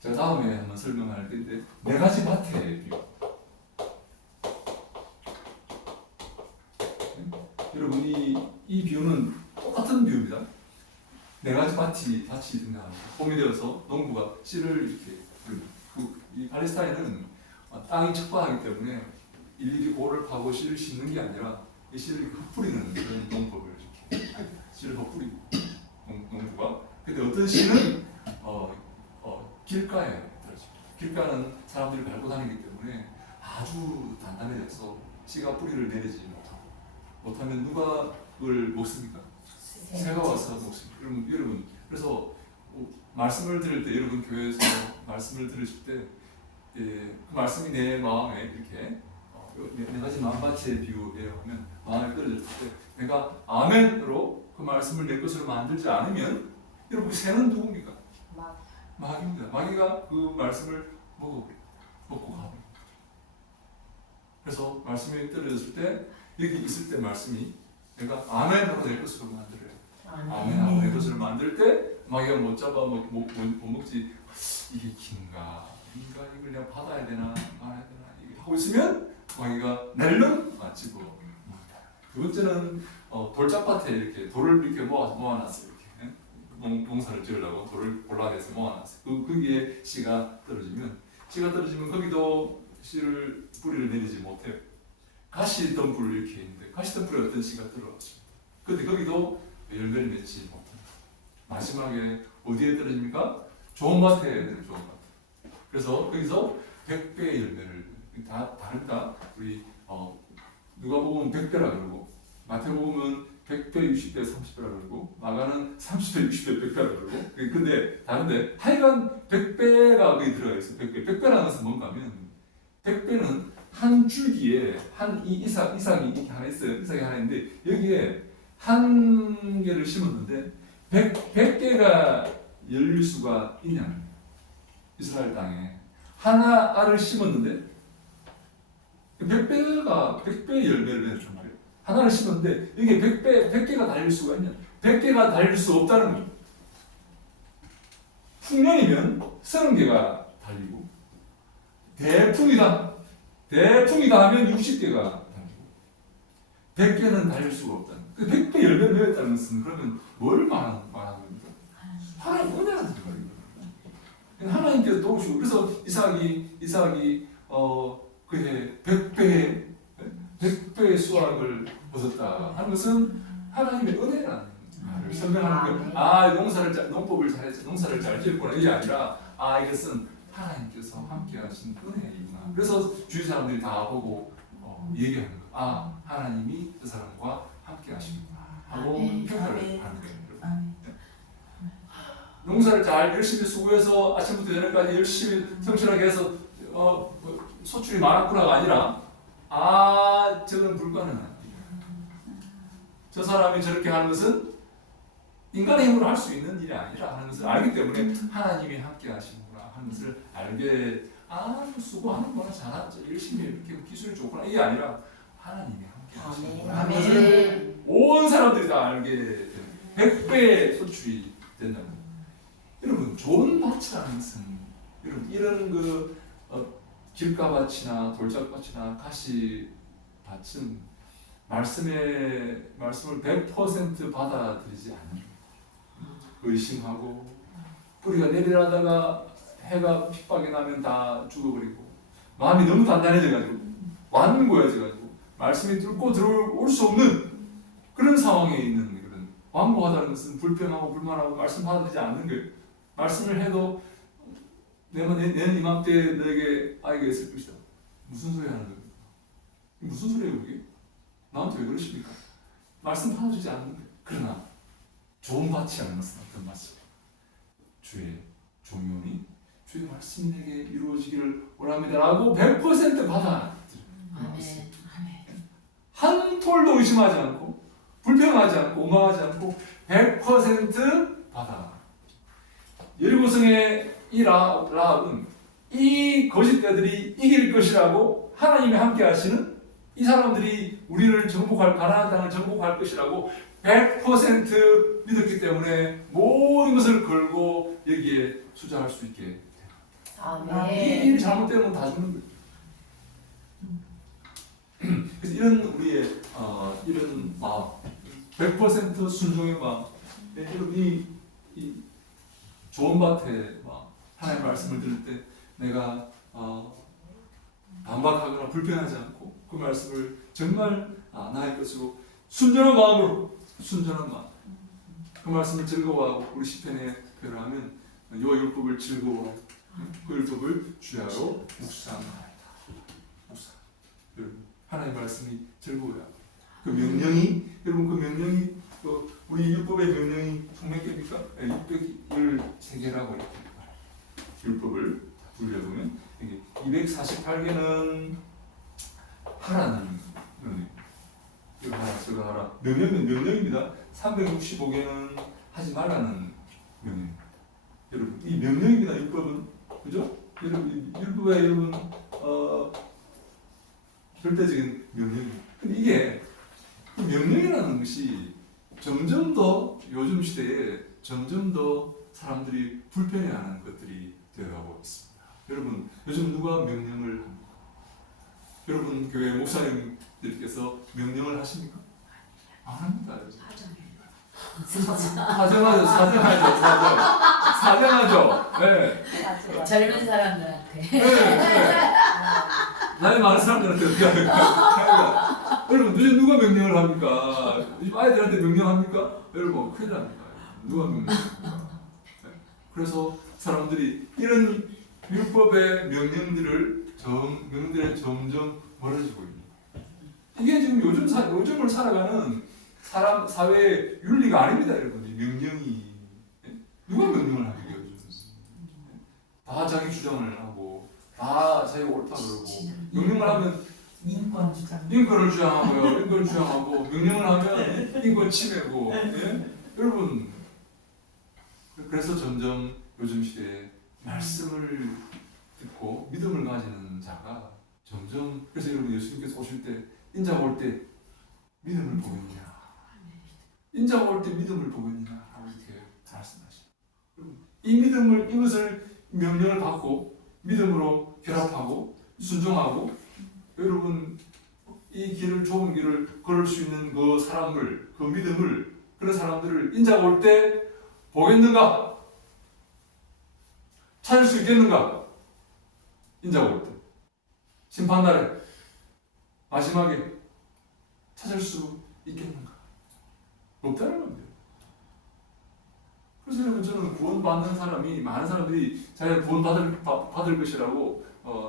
제가 다음에 한번 설명할 텐데, 네 가지 밭의 비유. 여러분 이 비유는 똑같은 비유입니다. 네 가지 밭이 등장합니다. 봄이 되어서 농부가 씨를 이렇게 이 팔레스타인은 땅이 척박하기 때문에 일일이 고를 파고 씨를 심는 게 아니라 이 씨를 흩뿌리는 그런 농법을 이렇게 씨를 흩뿌리고 농부가. 근데 어떤 씨는 길가에 떨어집니다. 길가는 사람들이 밟고 다니기 때문에 아주 단단해져서 씨가 뿌리를 내리지 못하면 누가 그걸 먹습니까? 새가 와서 먹습니다. 여러분 그래서 말씀을 들을 때, 여러분 교회에서 말씀을 들으실 때 그 말씀이 내 마음에 이렇게 네 가지 마음밭의 비유예요 하면, 마음에 떨어졌을 때 내가 아멘으로 그 말씀을 내 것으로 만들지 않으면, 여러분 그 새는 누굽니까? 마귀입니다. 마귀가 그 말씀을 먹고 가버립니다. 그래서 말씀이 떨어졌을 때, 여기 있을 때 말씀이 내가 아멘하고 내 것으로 만들어요. 아멘하고 내 것으로 만들 때 마귀가 못 잡아 못 먹지. 이게 긴가 이걸 내가 받아야 되나 말아야 되나 하고 있으면 마귀가 낼름 집어 먹는다. 두 번째는 돌짝밭에 이렇게 돌을 이렇게 모아놨어요. 이렇게 농사를 지으려고 돌을 골라내서 모아놨어요. 거기에 씨가 떨어지면 거기도 씨를 뿌리를 내리지 못해요. 가시덤불 이렇게 있는데 가시덤불에 어떤 씨가 들어왔죠. 근데 거기도 열매를 맺지 못합니다. 마지막에 어디에 떨어집니까? 좋은 밭에 좋은 밭. 그래서 거기서 100배의 열매를, 다 다르다. 우리 누가복음은 100배라 그러고, 마태복음은 100배, 60배, 30배라 그러고, 마가는 30배, 60배, 100배라 그러고. 근데 다른데 하여간 100배가 거기 들어가 있어요. 100배. 100배라는 것은 뭔가 하면, 100배는 한 줄기에 이삭이 이렇게 하나 있어요. 이삭이 하나 있는데 여기에 한 개를 심었는데 100개가 열릴 수가 있냐? 이스라엘 땅에 하나 알을 심었는데 100배의 열매를 맺었단 말이에요. 하나를 심었는데 이게 100개가 달릴 수가 있냐? 100개가 달릴 수 없다는 거죠. 풍년이면 30개가 달리고, 대풍이다 하면 60개가 달리고, 100개는 달릴 수가 없다는 거예요. 100배 열매를 맺었다는 것은 그러면 뭘 말하는 겁니까? 하나님 은혜가 들어가는 거예요. 하나님께서 도우시고, 그래서 이삭이 그의 100배의 수확을 얻었다 하는 것은 하나님의 은혜라는 말을 설명하는 거예요. 농법을 잘했지, 농사를 잘 지었구나, 이게 아니라 이것은 하나님께서 함께하신 은혜이구나. 그래서 주위 사람들이 다 보고 얘기하는 거예요. 하나님이 그 사람과 함께하시구나 하고 평가를 하는 거예요. 농사를 잘 열심히 수고해서 아침부터 저녁까지 열심히 성실하게 해서 소출이 많았구나가 아니라 저건 불가능한. 저 사람이 저렇게 하는 것은 인간의 힘으로 할 수 있는 일이 아니라 하는 것을 알기 때문에 하나님이 함께 하시는구나 하는 것을 알게 수고하는구나 잘하죠 열심히 이렇게 기술이 좋구나 이게 아니라 하나님이 함께 하시는구나 하는 것을 온 사람들이 다 알게 되는 100배의 소출이 된다는 거예요. 여러분 좋은 밭이라는 것은 여러분 이런 길가밭이나 돌짝밭이나 가시밭은 말씀을 100% 받아들이지 않는 의심하고 뿌리가 내리다가 해가 핍박이 나면 다 죽어버리고 마음이 너무 단단해져가지고 완고해져가지고 말씀이 뚫고 들어올 수 없는 그런 상황에 있는 그런 완고하다는 것은 불평하고 불만하고 말씀 받아들이지 않는 거예요. 말씀을 해도 내년 이맘때 너에게 아이가 있을 것이다. 무슨 소리 하는 거예요? 무슨 소리예요 그게? 나한테 왜 그러십니까? 말씀 받아주지 않는 거예요. 그러나 좋은 밭이 아닌 것은 어떤 밭이에요? 주의 종용이 주의 말씀이 내게 이루어지기를 원합니다라고 100% 받아들여요. 한 톨도 의심하지 않고 불평하지 않고 오망하지 않고 100% 받아. 여리고성의 이 라합은 이 거짓대들이 이길 것이라고 하나님이 함께 하시는 이 사람들이 우리를 정복할 가나안 땅을 정복할 것이라고 100% 믿었기 때문에 모든 것을 걸고 여기에 투자할 수 있게 돼요. 이 일이 잘못되면 다 죽는 거예요. 그래서 이런 우리의 이런 마음, 100% 순종의 마음, 이 좋은 밭에 하나님의 말씀을 들을 때 내가 반박하거나 불평하지 않고 그 말씀을 정말 나의 것으로 순전한 마음으로 그 말씀을 즐거워하고 우리 시편에 표현을 하면 여호와 율법을 즐거워하고 그 율법을 주야로 묵상하였다. 묵상. 하나님의 말씀이 즐거워요. 그 명령이 여러분 그 명령이 우리 율법의 명령이 몇 개입니까? 613개라고 이렇게 율법을 분류해보면 248개는 하라는 명령. 이거 하라 저거 하라 명령입니다. 365개는 하지 말라는 명령. 여러분 이 명령입니다. 율법은 그죠? 여러분 율법에 여러분 절대적인 명령이에요. 근데 이게 명령이라는 것이 점점 더 요즘 시대에 점점 더 사람들이 불편해하는 것들이 되어가고 있습니다. 여러분 요즘 누가 명령을 합니까? 여러분 교회 목사님들께서 명령을 하십니까? 안 합니다. 사정하죠. 네. 젊은 사람들한테. 네. 나이 많은 사람들한테 어떻게 합니까? 여러분 요즘 누가 명령을 합니까? 요즘 아이들한테 명령합니까? 여러분 큰일 납니다. 누가 명령합니까? 네. 그래서 사람들이 이런 율법의 명령들을 점점 멀어지고 있는 거예요. 이게 지금 요즘을 살아가는 사람 사회의 윤리가 아닙니다, 여러분. 이 명령이 누가 명령을 합니까 요즘? 다 자기 주장을 하고 다 자기가 옳다 그러고 명령을 하면 인권을 주장하고 명령을 하면 인권 침해고 여러분 그래서 점점 요즘 시대에 말씀을 듣고 믿음을 가지는 자가 점점 그래서 여러분 예수님께서 오실 때 인자가 올 때 믿음을 보겠냐 인자가 올 때 믿음을 보겠냐 하고 이렇게 말씀하시죠. 이 믿음을 이것을 명령을 받고 믿음으로 결합하고 순종하고 여러분 이 길을 좁은 길을 걸을 수 있는 그 사람을 그 믿음을 그런 사람들을 인자가 올 때 보겠는가? 찾을 수 있겠는가? 인자가 올 때 심판날에 마지막에 찾을 수 있겠는가? 없다는 겁니다. 그래서 여러분 저는 구원받는 사람이 많은 사람들이 자기가 구원받을 것이라고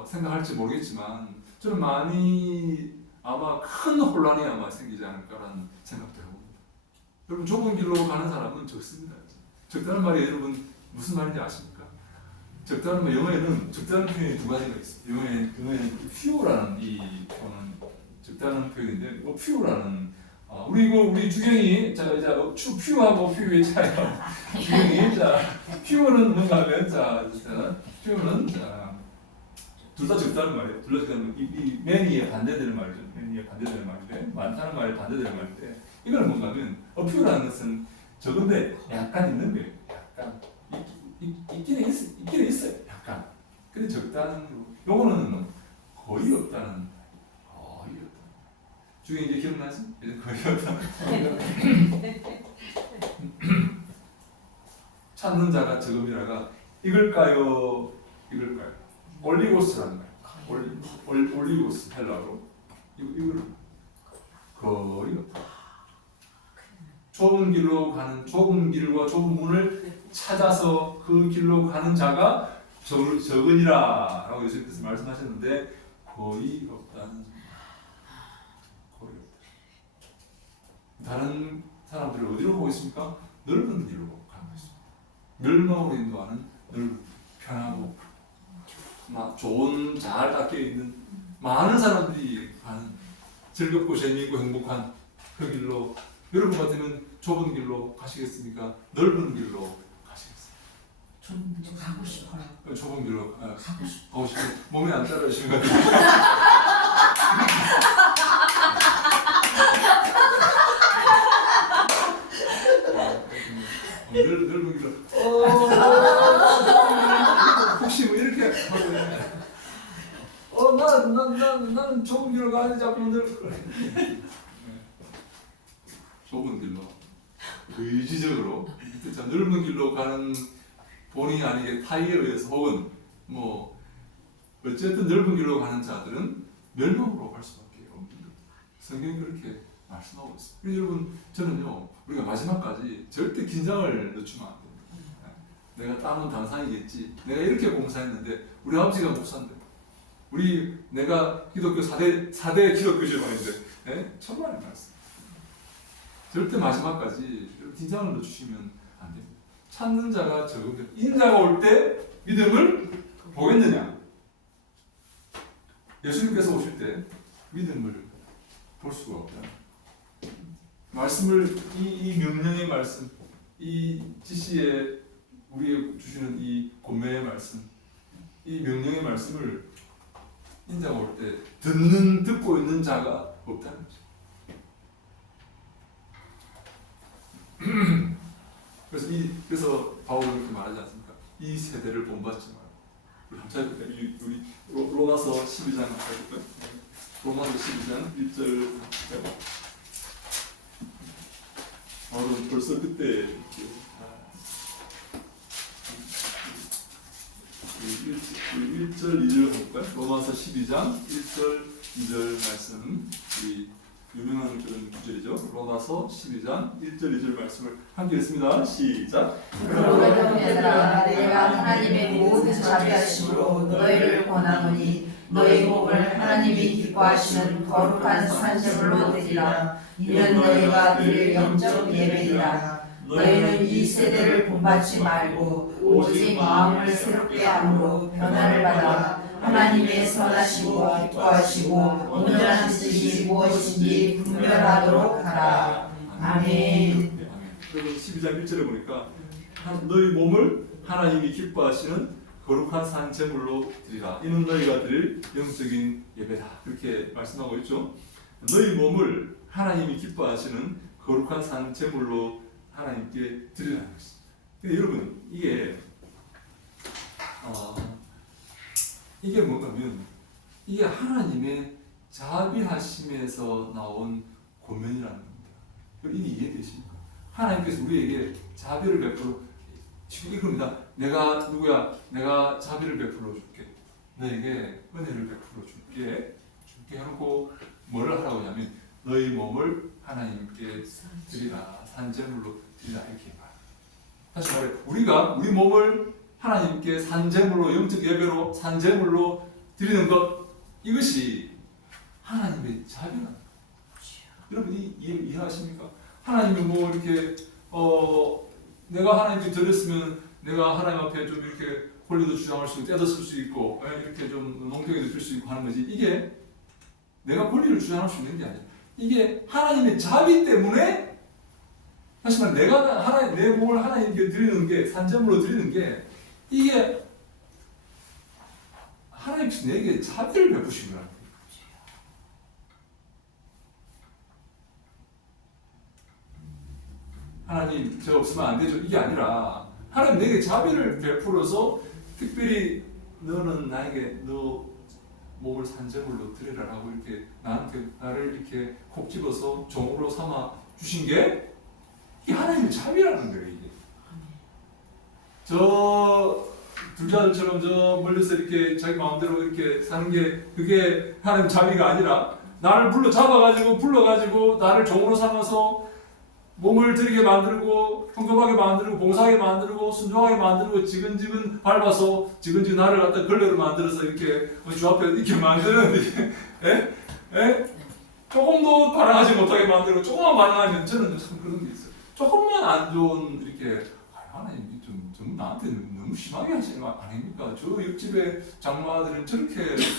생각할지 모르겠지만 저는 많이 아마 큰 혼란이 아마 생기지 않을까라는 생각도 해봅니다. 여러분 좁은 길로 가는 사람은 적습니다. 적다는 말이 여러분 무슨 말인지 아십니까? 적다는 뭐 영어에는 적다는 표현이 두 가지가 있어요. 영어에는 few,라는 이 표현은 적다는 표현인데, 뭐 few라는 우리 주경이 자 few하고 few의 차이가 주경이 few는 뭔가 하면 few는 둘 다 적다는 말이에요. 둘 다 적다는 이 many에 반대되는 말이죠. many에 반대되는 말인데 많다는 말에 반대되는 말인데 이거는 뭔가 하면 few라는 것은 적은데 약간 있는 거예요. 약간 있기는 있어요. 약간. 근데 적다는 요거는 거의 없다는 거의 없다. 중에 이제 기억나죠? 거의 없다. 찾는 자가 적음이라가 이걸까요? 올리고스라는 거예요. 올리고스 헬라어로 이거는 거의 없다. 좁은 길로 가는 좁은 길과 좁은 문을 찾아서 그 길로 가는 자가 적으니라라고 예수님께서 말씀하셨는데 거의 없다는 거의 없다. 다른 사람들을 어디로 보고 있습니까? 넓은 길로 가는 것입니다. 멸망으로 인도하는 넓은 편하고 좋은 잘 닦여 있는 많은 사람들이 가는 즐겁고 재미있고 행복한 그 길로 여러분 같으면 좁은 길로 가시겠습니까? 넓은 길로 가시겠습니까? 좀 가고 싶어요. 좁은 길로 가고 싶어요. 가고 몸에 안 따라오시는 것 같아요. 넓은 길로 혹시 뭐 이렇게 나는 좁은 길로 가는데 자꾸 좁은 길로 의지적으로 넓은 길로 가는 본의 아니게 타의에 의해서 혹은 뭐 어쨌든 넓은 길로 가는 자들은 멸망으로 갈 수밖에 없는 것. 성경이 그렇게 말씀하고 있습니다. 그래서 여러분 저는요 우리가 마지막까지 절대 긴장을 늦추면 안 됩니다. 내가 따는 당상이겠지. 내가 이렇게 봉사했는데 우리 아버지가 목사인데 내가 기독교 4대 기독교 집안인데 천만의 말씀. 절대 마지막까지 긴장을 늦추시면 안 됩니다. 찾는 자가 적으면 인자가 올 때 믿음을 보겠느냐? 예수님께서 오실 때 믿음을 볼 수가 없다. 말씀을 이 명령의 말씀, 이 지시에 우리에게 주시는 이 권면의 말씀, 이 명령의 말씀을 인자가 올 때 듣고 있는 자가 없다는 거죠. 그래서 바울은 이렇게 말하지 않습니까? 이 세대를 본받지 마라. 우리 함께 우리 로마서 12장 할까요? 로마서 12장 1절. 바울은 벌써 그때 1절 2절 볼까요? 로마서 12장 1절 2절 말씀 유명한 그런 구절이죠. 로마서 12장 1절 2절 말씀을 함께 읽습니다. 시작. 그러므로 얘들아 내가 하나님의 모든 자비하심으로 너희를 권하노니 너희 몸을 하나님이 기뻐하시는 거룩한 산제물로 드리라. 이는 너희가 드릴 영적 예배이라. 너희는 이 세대를 본받지 말고 오직 마음을 새롭게 함으로 변화를 받아 하나님의 선하시고 기뻐하시고 온전한 뜻이 무엇인지 분별하도록 하라. 아멘. 그리고 12장 1절에 보니까 너희 몸을 하나님이 기뻐하시는 거룩한 산 제물로 드리라. 이는 너희가 드릴 영적인 예배다. 이렇게 말씀하고 있죠. 너희 몸을 하나님이 기뻐하시는 거룩한 산 제물로 하나님께 드리라는 것입니다. 근데 여러분 이게 뭔가면 이게 하나님의 자비하심에서 나온 권면이라는 겁니다. 이게 이해되십니까? 하나님께서 우리에게 자비를 베풀어 이겁니다. 내가 누구야? 내가 자비를 베풀어 줄게. 너에게 은혜를 베풀어 줄게 해놓고 뭐를 하라고 하냐면 너희 몸을 하나님께 드리라. 산제물로 드리라 이렇게 말해요. 다시 말해 우리가 우리 몸을 하나님께 산제물로 영적 예배로 산제물로 드리는 것 이것이 하나님의 자비라는 거예요. 여러분 이해하십니까? 하나님이 뭐 이렇게 내가 하나님께 드렸으면 내가 하나님 앞에 좀 이렇게 권리도 주장할 수 있고 떼도 쓸 수 있고 이렇게 좀 농경에도 필 수 있고 하는 거지. 이게 내가 권리를 주장할 수 있는 게 아니야. 이게 하나님의 자비 때문에 하지만 내가 하나님 내 몸을 하나님께 드리는 게 산재물로 드리는 게 이게 하나님께서 내게 자비를 베푸신 거야. 하나님 저 없으면 안 되죠. 이게 아니라 하나님 내게 자비를 베풀어서 특별히 너는 나에게 너 몸을 산재물로 드리라라고 이렇게 나한테 나를 이렇게 콕 집어서 종으로 삼아 주신 게 이게 하나님의 자비라는 거예요. 이게 저 불자들처럼 저 멀리서 이렇게 자기 마음대로 이렇게 사는 게 그게 하나님 자비가 아니라 나를 불러가지고 나를 종으로 삼아서 몸을 들이게 만들고 평범하게 만들고 봉사하게 만들고 순종하게 만들고 지근지근 밟아서 지근지근 나를 갖다 걸레로 만들어서 이렇게 주 앞에 이렇게 만드는 조금도 반항하지 못하게 만들고 조금만 반항하면 저는 참 그런 게 있어요. 조금만 안 좋은 이렇게 하나님 좀 나한테 너무 심하게 하시는 거 아닙니까? 저 옆집에 장로아들은 저렇게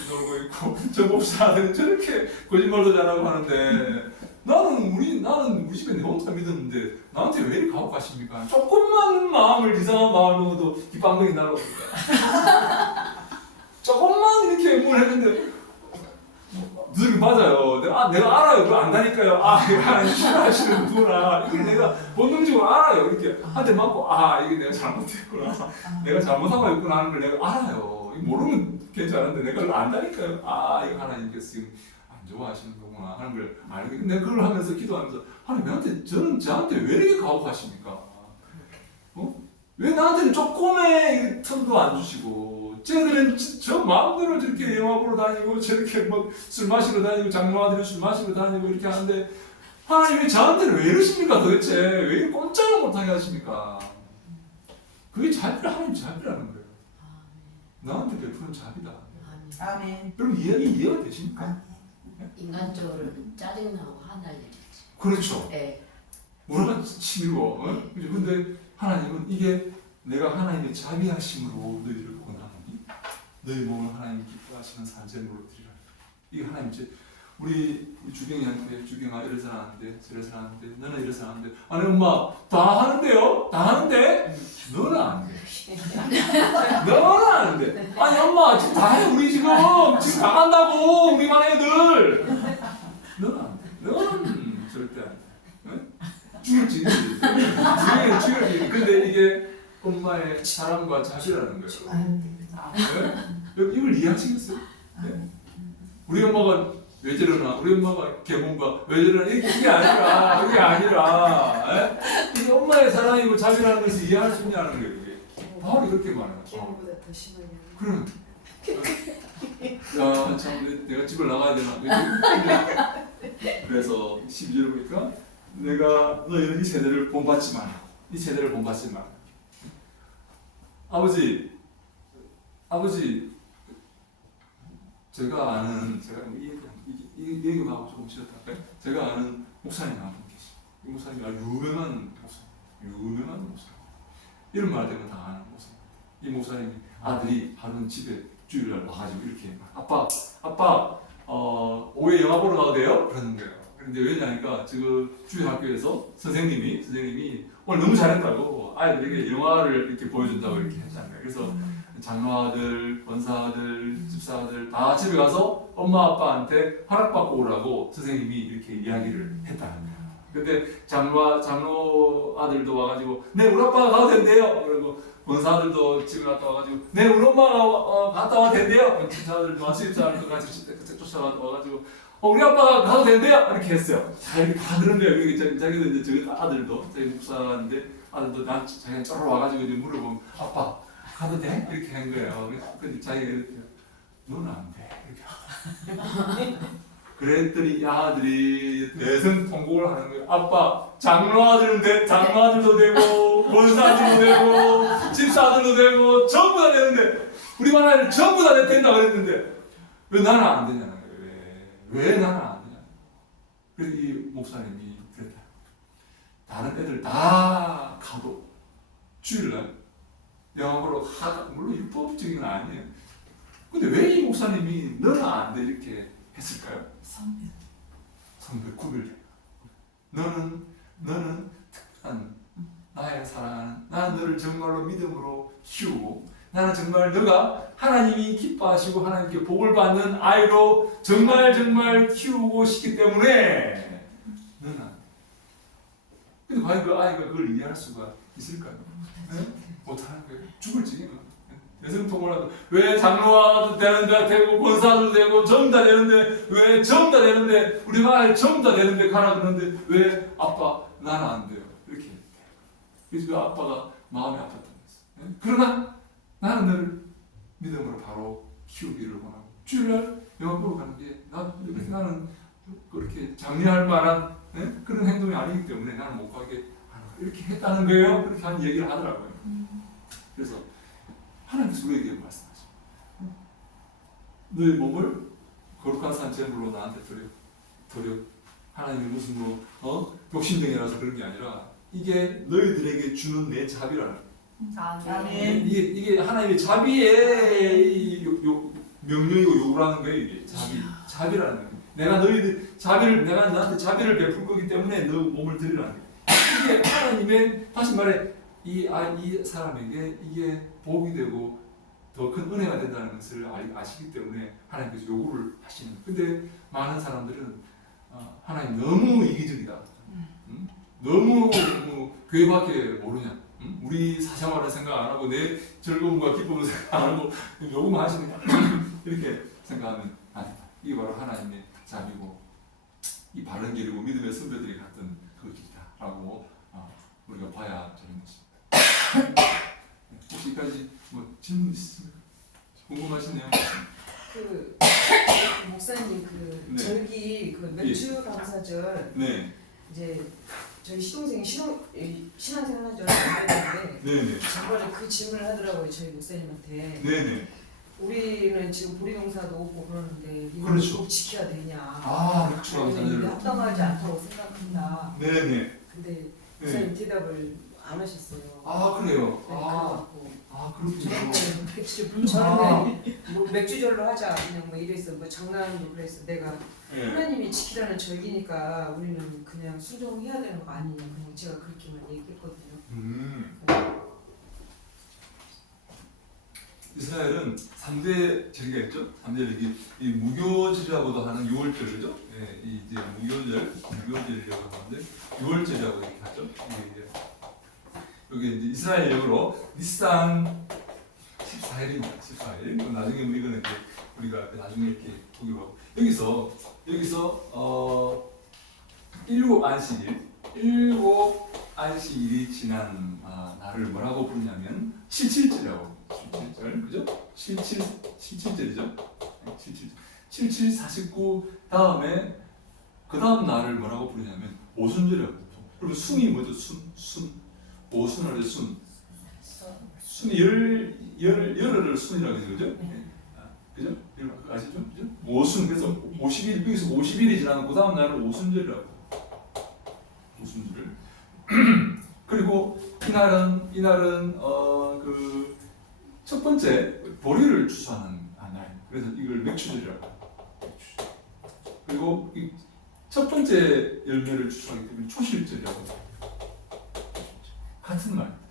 놀고 있고 저 목사들은 저렇게 거짓말도 잘하고 하는데 나는 우리 집에 내 혼자 믿었는데 나한테 왜 이렇게 가혹하십니까? 조금만 마음을 이상한 마음을 먹어도 뒷방망이 날아옵니다. 조금만 이렇게 뭘 했는데 늘 맞아요. 내가 알아요. 그거 안다니까요. 이거 하나님 싫어하시는구나. 이걸 내가 본능적으로 알아요. 이렇게 한 대 맞고 이게 내가 잘못했구나. 내가 잘못하고 있구나 하는 걸 내가 알아요. 모르면 괜찮은데 내가 그걸 안다니까요. 이거 하나님께서 지금 안 좋아하시는 거구나 하는 걸 알게. 근데 그걸 하면서 기도하면서 하나님 저한테 왜 이렇게 가혹하십니까? 왜 나한테는 조금의 틈도 안 주시고 쟤들은 저 마음대로 저렇게 영화 보러 다니고 저렇게 뭐 술 마시러 다니고 장로아들은 술 마시러 다니고 이렇게 하는데 하나님 왜 저한테는 왜 이러십니까 도대체? 왜 이렇게 꼼짝을 못하게 하십니까? 그게 하나님 자비라는 거예요. 나한테 베푸는 자비다. 아멘. 여러분 이해가 되십니까? 인간적으로는 짜증나고 화날리지. 그렇죠. 네. 뭐가 치밀고 근데 하나님은 이게 내가 하나님의 자비하심으로 너희를 권하노니 너희 몸을 하나님 기뻐하시는 산재물로 드리라. 이게 하나님 우리 주경이한테 주경아 이래서 하는데 저래서 하는데 너는 이래서 하는데 아니 엄마 다 하는데요? 다 하는데 너는 안 돼. 너는 안 돼. 아니 엄마 지금 다 해. 우리 지금 다 한다고 우리 반 애들. 너는 안 돼. 너는 절대 안 돼. 죽일지. 근데 이게 엄마의 사랑과 자비라는 거예요. 네? 이걸 이해하시겠어요? 네? 우리 엄마가 왜 저러나? 우리 엄마가 계몽과 왜 저러나? 이게 아니라, 네? 이게 엄마의 사랑이고 자비라는 것을 이해할 수 있냐는 거예요. 이게. 바로 그렇게 말해요. 계몽보다 더 심하게. 그럼. 야, 참, 내가 집을 나가야 되나? 그래서 12절을 보니까 내가 너희는 이 세대를 본받지 마라. 이 세대를 본받지 마라. 아버지, 제가 이 얘기하고 조금 싫었다. 제가 아는 목사님 한 분 계시. 이 목사님이 아주 유명한 목사. 이런 말 되면 다 아는 목사. 이 목사님이 아들이 하루는 집에 주일날 와가지고 이렇게 아빠, 오후에 영화 보러 가도 돼요? 그러는 거예요. 근데 왜냐니까 지금 주일학교에서 선생님이 오늘 너무 잘했다고 아이들에게 영화를 이렇게 보여준다고 이렇게 했잖아요. 그래서 장로아들, 권사아들, 집사아들 다 집에 가서 엄마 아빠한테 허락받고 오라고 선생님이 이렇게 이야기를 했다는 거예요. 근데 장로 아들도 와가지고 네 우리 아빠가 가도 된대요. 그리고 권사들도 집에 갔다 와가지고 네 우리 엄마가 갔다 와도 된대요. 집사들도 집사들도 같이 쫓아와가지고 우리 아빠가 가도 된대요. 이렇게 했어요. 다 이렇게 다 그런데요. 자기도 이제 저기 아들도 자기 목사인데 아들도 난 자기가 쫄아 와가지고 이제 물어보면 아빠 가도 돼? 이렇게 한 거예요. 근데 자기가 이렇게 너는 안 돼. 이렇게. 그랬더니 이 아들이 대성통곡을 하는 거예요. 아빠 장로아들도 되고 권사들도 되고 집사들도 되고 전부 다 되는데 우리 반 아이들 전부 다 된다고 그랬는데 왜 나는 안 되냐는 거예요. 왜 나는 안 되냐. 그래서 이 목사님이 그랬다. 다른 애들 다 가도 주일날 영어로 물론 율법적인 건 아니에요. 근데 왜 이 목사님이 너는 안 돼 이렇게 했을까요? 성별 구별. 너는 특별한 나의 사랑하는, 나는 너를 정말로 믿음으로 키우고, 나는 정말 너가 하나님이 기뻐하시고 하나님께 복을 받는 아이로 정말 키우고 싶기 때문에 너는 안 돼. 근데 과연 그 아이가 그걸 이해할 수가 있을까요? 네? 못하는 거예요. 죽을 지경은. 여성통을 하도 왜 장로와도 되는데 되고 권사도 되고 전부 다 되는데 왜 전부 다 되는데 우리 말 전부 다 되는데 가라 그러는데 왜 아빠 나는 안 돼요 이렇게. 그래서 그 아빠가 마음이 아팠던 거였어요. 그러나 나는 너를 믿음으로 바로 키우기를 원하고 주일날 영화 보러 가는 게 나는 그렇게 장려할 만한 그런 행동이 아니기 때문에 나는 못 가게 이렇게 했다는 거예요. 그렇게 한 얘기를 하더라고요. 그래서 하나님께서 우리에게 말씀하십니다. 너의 몸을 거룩한 산 제물로 나한테 드려. 하나님이 무슨 욕심쟁이라서 그런 게 아니라 이게 너희들에게 주는 내 자비라는 거예요. 아멘. 이게 하나님의 자비의 명령이고 요구라는 거예요. 이게 자비라는 거예요. 내가 너한테 자비를 베풀 거기 때문에 너 몸을 드리라는 거예요. 이게 하나님의, 다시 말해 이 사람에게 이게 복이 되고 더 큰 은혜가 된다는 것을 아시기 때문에 하나님께서 요구를 하시는 거예요. 근데 많은 사람들은 하나님 너무 이기적이다. 너무 교회밖에 모르냐. 우리 사생활을 생각 안 하고 내 즐거움과 기쁨을 생각 안 하고 요구만 하시니까 이렇게 생각하면 아니다. 이게 바로 하나님의 자비고 이 바른 길이고 믿음의 선배들이 갔던 그 길이다라고 우리가 봐야 되는 것입니다. 혹시 여기까지 질문 있으십니까? 궁금하시네요. 그 목사님 그 네. 절기 그 맥주 감사절 네. 이제 저희 시동생이 신앙생활 하죠. 되는데 네네. 저번에 그 질문을 하더라고요. 저희 목사님한테. 네네. 우리는 지금 보리농사도 오고 그러는데 이걸 그렇죠. 꼭 지켜야 되냐. 맥주 이게 감사절. 합당하지 않다고 생각한다. 네네. 근데 목사님 대답을 안 하셨어요. 그래요. 네, 그래갖고 그렇군요. 저는 뭐 맥주절로 하자 그냥 뭐 이랬어. 뭐 장난으로 그랬어. 내가 네. 하나님이 지키라는 절기니까 우리는 그냥 순종해야 되는 거 아니냐. 그냥 제가 그렇게만 얘기했거든요. 이스라엘은 3대 절기가 있죠. 3대 절기. 이 무교절이라고도 하는 6월절이죠. 예, 이 이제 무교절이라고 하는데 6월절이라고 이렇게 하죠. 여기 이제 이스라엘 역으로 니산 14일입니다. 14일. 나중에 이거는 이제 우리가 나중에 이렇게 보기로 하고 여기서 7안식일이 지난 날을 뭐라고 부르냐면 칠칠절이라고. 77절, 그죠? 77절이죠. 77, 49 다음에 그 다음 날을 뭐라고 부르냐면 오순절이라고. 그러면 순이 뭐죠? 오순을 순이 열흘을 순이라고 해서 그죠? 그죠? 아시죠? 그죠? 오순. 그래서 50일 여기서 50일이 지나면 그 다음 날을 오순절이라고. 오순절. 그리고 이날은 그 첫 번째 보리를 추수하는 날. 그래서 이걸 맥추절이라고. 그리고 이 첫 번째 열매를 추수하기 때문에 초실절이라고. 같은 말입니다.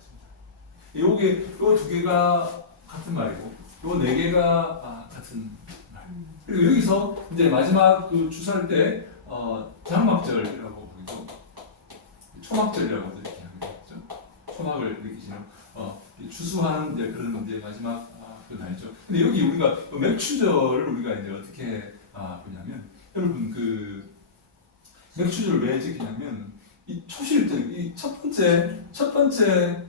요게 요 두 개가 같은 말이고, 요 네 개가 같은 말. 그리고 여기서 이제 마지막 그 추수할 때 장막절이라고 부르죠. 초막절이라고도 이렇게 하죠. 초막을 이렇게 지나고 추수하는 이제 그런 이제 마지막 그 날이죠. 근데 여기 우리가 맥추절을 우리가 이제 어떻게 보냐면 여러분 그 맥추절 왜 지키냐면 이 초실절 이 첫 번째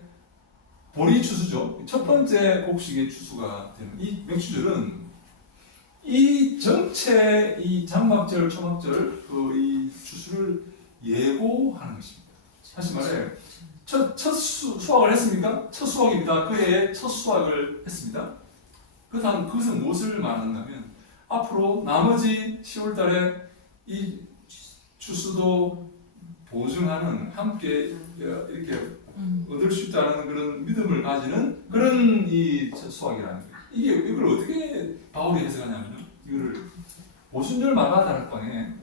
보리 추수죠. 첫 번째 곡식의 추수가 되는 이 맥추절은 이 전체 이 장막절, 초막절 이 추수를 예고하는 것입니다. 다시 말해 첫 수확을 했습니까? 첫 수확입니다. 그 해에 첫 수확을 했습니다. 그다음 그것은 무엇을 말하냐면 앞으로 나머지 10월달에 이 추수도 보증하는 함께 이렇게 얻을 수 있다는 그런 믿음을 가지는 그런 이 수학이라는 거예요. 이걸 어떻게 바울이 해석하냐면요. 이거를 오순절 마가다락방에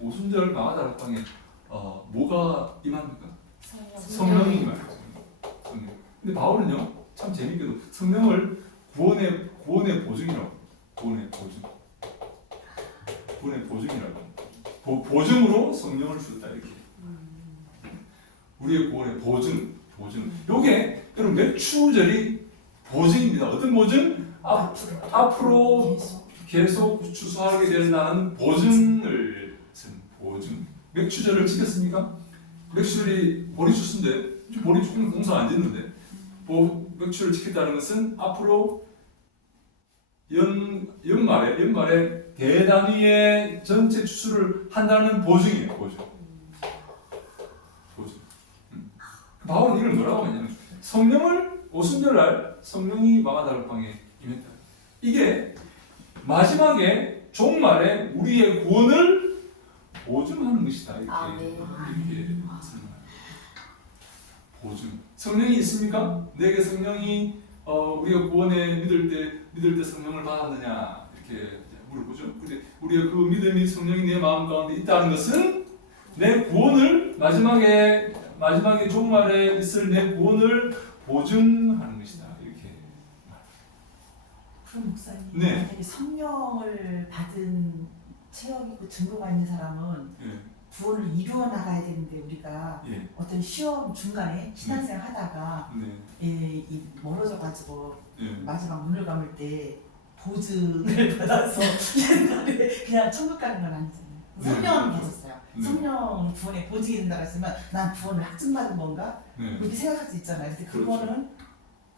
뭐가 임합니까? 성령이 임합니다. 성령. 근데 바울은요 참 재밌게도 성령을 구원의 보증이라고. 구원의 보증이라고. 보증으로 성령을 주었다 이렇게. 우리의 구원의 보증. 요게 여러분 맥추절이 보증입니다. 어떤 보증? 앞으로 계속 추수하게 된다는 보증을 쓴 보증. 맥추절을 지켰습니까? 맥추절이 보리 추수인데 보리 추수는 공사 안 됐는데 맥추를 지켰다는 것은 앞으로 연말에 대단위의 전체 추수를 한다는 보증이에요. 보증. 바울은 이걸 뭐라고 하냐면 성령을 오순절날 성령이 마가다락방에 임했다. 이게 마지막에 종말에 우리의 구원을 보증하는 것이다. 이렇게 설명해요. 보증. 성령이 있습니까? 내게 성령이 우리가 구원에 믿을 때 성령을 받았느냐 이렇게 물어보죠. 근데 우리가 그 믿음이 성령이 내 마음 가운데 있다는 것은 내 구원을 마지막에 종말에 있을 내 구원을 보증하는 것이다. 이렇게. 그럼 목사님, 네. 만약에 성령을 받은 체험이고 증거가 있는 사람은 예. 구원을 이루어 나가야 되는데 우리가 예. 어떤 시험 중간에 신앙생활 하다가 네. 멀어져가지고 예. 마지막 문을 감을 때 보증을 받아서 옛날에 그냥 천국 가는 건 아니잖아요. 성령은 받았어요. 성령 구원의 보증이 된다고 했으면 난 구원을 확증받은 건가? 네. 그렇게 생각할 수 있잖아요. 근데 그렇죠. 그거는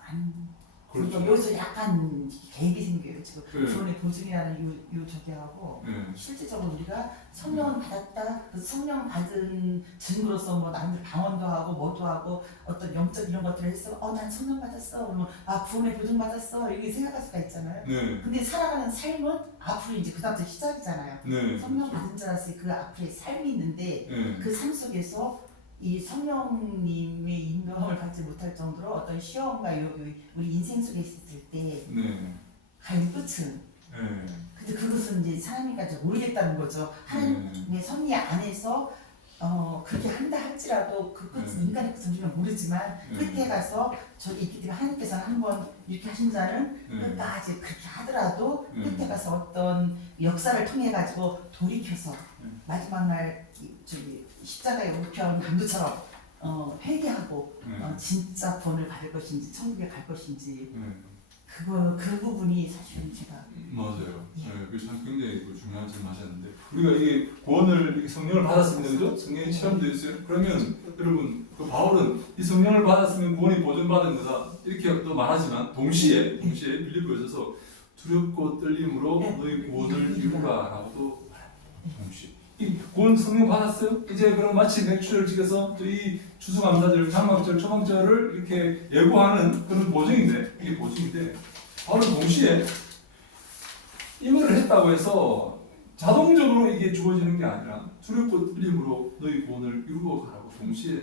안. 그렇죠. 여기서 약간 개입이 생겨요. 지금 네. 구원의 보증이라는 요 저기하고 네. 실질적으로 우리가 성령을 받았다. 그 성령 받은 증거로서 뭐 남들 방언도 하고 뭐도 하고 어떤 영적 이런 것들을 했어. 난 성령 받았어. 그러면 구원의 보증 받았어. 이렇게 생각할 수가 있잖아요. 네. 근데 살아가는 삶은 앞으로 이제 그다음부터 시작이잖아요. 네. 성령 받은 자라서 그 앞에 삶이 있는데 네. 그 삶 속에서 이 성령님의 인도함을 받지 못할 정도로 어떤 시험과 우리 인생 속에 있을 때 네. 과연 끝은 네. 근데 그것은 이제 사람이가 잘 모르겠다는 거죠. 하나님의 섭리 안에서 그렇게 한다 할지라도 그 끝은 인간의 끝은 우리가 모르지만 끝에 가서 저기 있기 때문에 하나님께서는 한번 이렇게 하신 자는 끝까지 그렇게 하더라도 끝에 가서 어떤 역사를 통해 가지고 돌이켜서 마지막 날 저기 십자가의 우편 강도처럼 회개하고 진짜 구원을 받을 것인지 천국에 갈 것인지 그 부분이 사실은 제가 맞아요. 네, 그게 참 굉장히 중요한 질문하셨는데 우리가 이게 구원을 성령을 받았습니다, 그죠? 성령의 체험도 있어요. 그러면 여러분 그 바울은 이 성령을 받았으면 구원이 보존받은 거다 이렇게 또 말하지만 동시에 빌립보에서 두렵고 떨림으로 너희 구원을 이루라라고도 말합니다. 동시에 이 구원 성령 받았어요? 이제 그럼 마치 맥주를 지켜서 또 이 추수감사절, 장막절, 초막절을 이렇게 예고하는 그런 보증인데 이게 보증인데 바울은 동시에 이거를 했다고 해서 자동적으로 이게 주어지는 게 아니라 두렵고 떨림으로 너희 구원을 이루어 가라고 동시에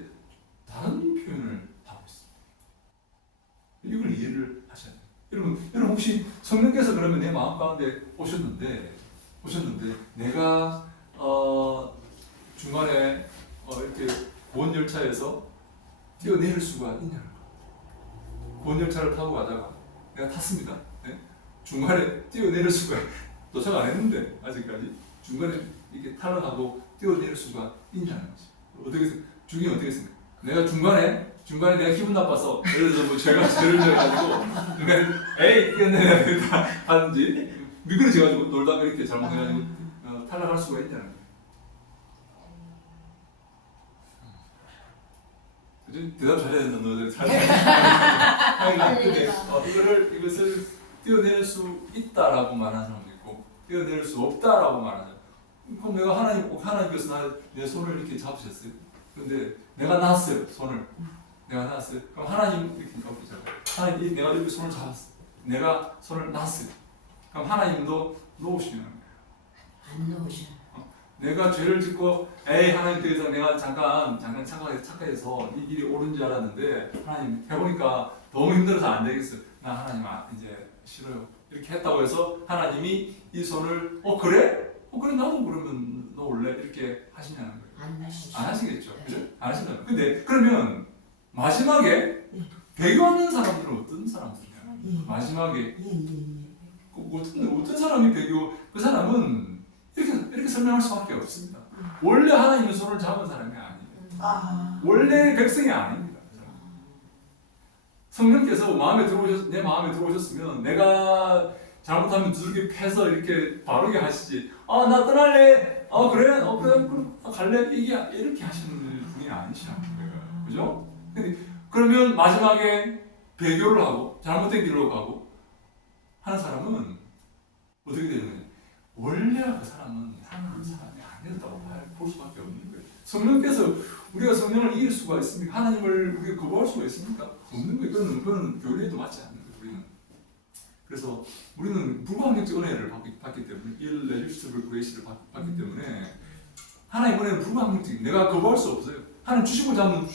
다른 표현을 하고 있습니다. 이걸 이해를 하셔야 돼요. 여러분 혹시 성령께서 그러면 내 마음 가운데 오셨는데 내가 중간에 이렇게 구원 열차에서 뛰어내릴 수가 있냐는 거. 구원 열차를 타고 가다가 내가 탔습니다. 네? 중간에 뛰어내릴 수가 도착 안 했는데 아직까지 중간에 이렇게 탈락하고 뛰어내릴 수가 있냐는 거지. 어떻게 중이 어떻게 생각? 내가 중간에 내가 기분 나빠서 예를 들어서 뭐 제가 죄를 져가지고 중간에 에이 뛰어내려야 되겠다 하는지 미끄러져가지고 놀다가 이렇게 잘못해가지고 탈락할 수가 있냐는 거예요. 그죠? 대답 잘해야 된다 너들 근데 이것을 뛰어낼 수 있다라고 말하는 사람도 있고 뛰어낼 수 없다라고 말하죠. 그럼 내가 하나님께서 내 손을 이렇게 잡으셨어요. 근데 내가 놨어요 손을. 내가 놨어요. 그럼 하나님 이렇게 잡으잖아요. 하나님 내가 이렇게 손을 잡았어. 내가 손을 놨어요. 그럼 하나님도 놓으시는 거예요. 안 놓으셔. 내가 죄를 짓고 에이 하나님 더 이상 내가 잠깐 착각해서 이 길이 옳은 줄 알았는데 하나님 해보니까 너무 힘들어서 안 되겠어요. 나 하나님 이제 싫어요. 이렇게 했다고 해서 하나님이 이 손을 그래? 그래 나도 그러면 너 원래 이렇게 하시냐는 거예요. 안 하시죠. 안 하시겠죠. 네. 그죠? 안 하신다면. 근데 그러면 마지막에 배교하는 사람들은 어떤 사람들이냐? 예. 마지막에 예. 어떤 사람이 배교? 그 사람은 이렇게 설명할 수밖에 없습니다. 원래 하나님의 손을 잡은 사람이 아니에요. 아. 원래 백성이 아닙니다. 그 사람은. 성령께서 내 마음에 들어오셨으면 내가 잘못하면 두들겨 패서 이렇게 바르게 하시지. 나 떠날래. 그래. 그럼 갈래. 이렇게 하시는 분이 아니시란 거예요. 그죠? 근데 그러면 마지막에 배교를 하고 잘못된 길로 가고 하는 사람은 어떻게 되는 거냐? 원래 그 사람은 하나님의 사람이 아니었다고 볼 수밖에 없는 거예요. 성령께서 우리가 성령을 이길 수가 있습니까? 하나님을 우리가 거부할 수가 있습니까? 없는 거예요. 그건 교리에도 맞지 않는 거예요. 우리는. 그래서 우리는 불가항력적 은혜를 받기 때문에 irresistible grace를 받기 때문에 하나님 은혜는 불가항력적인 내가 거부할 수 없어요. 하나님 주신 걸 잡는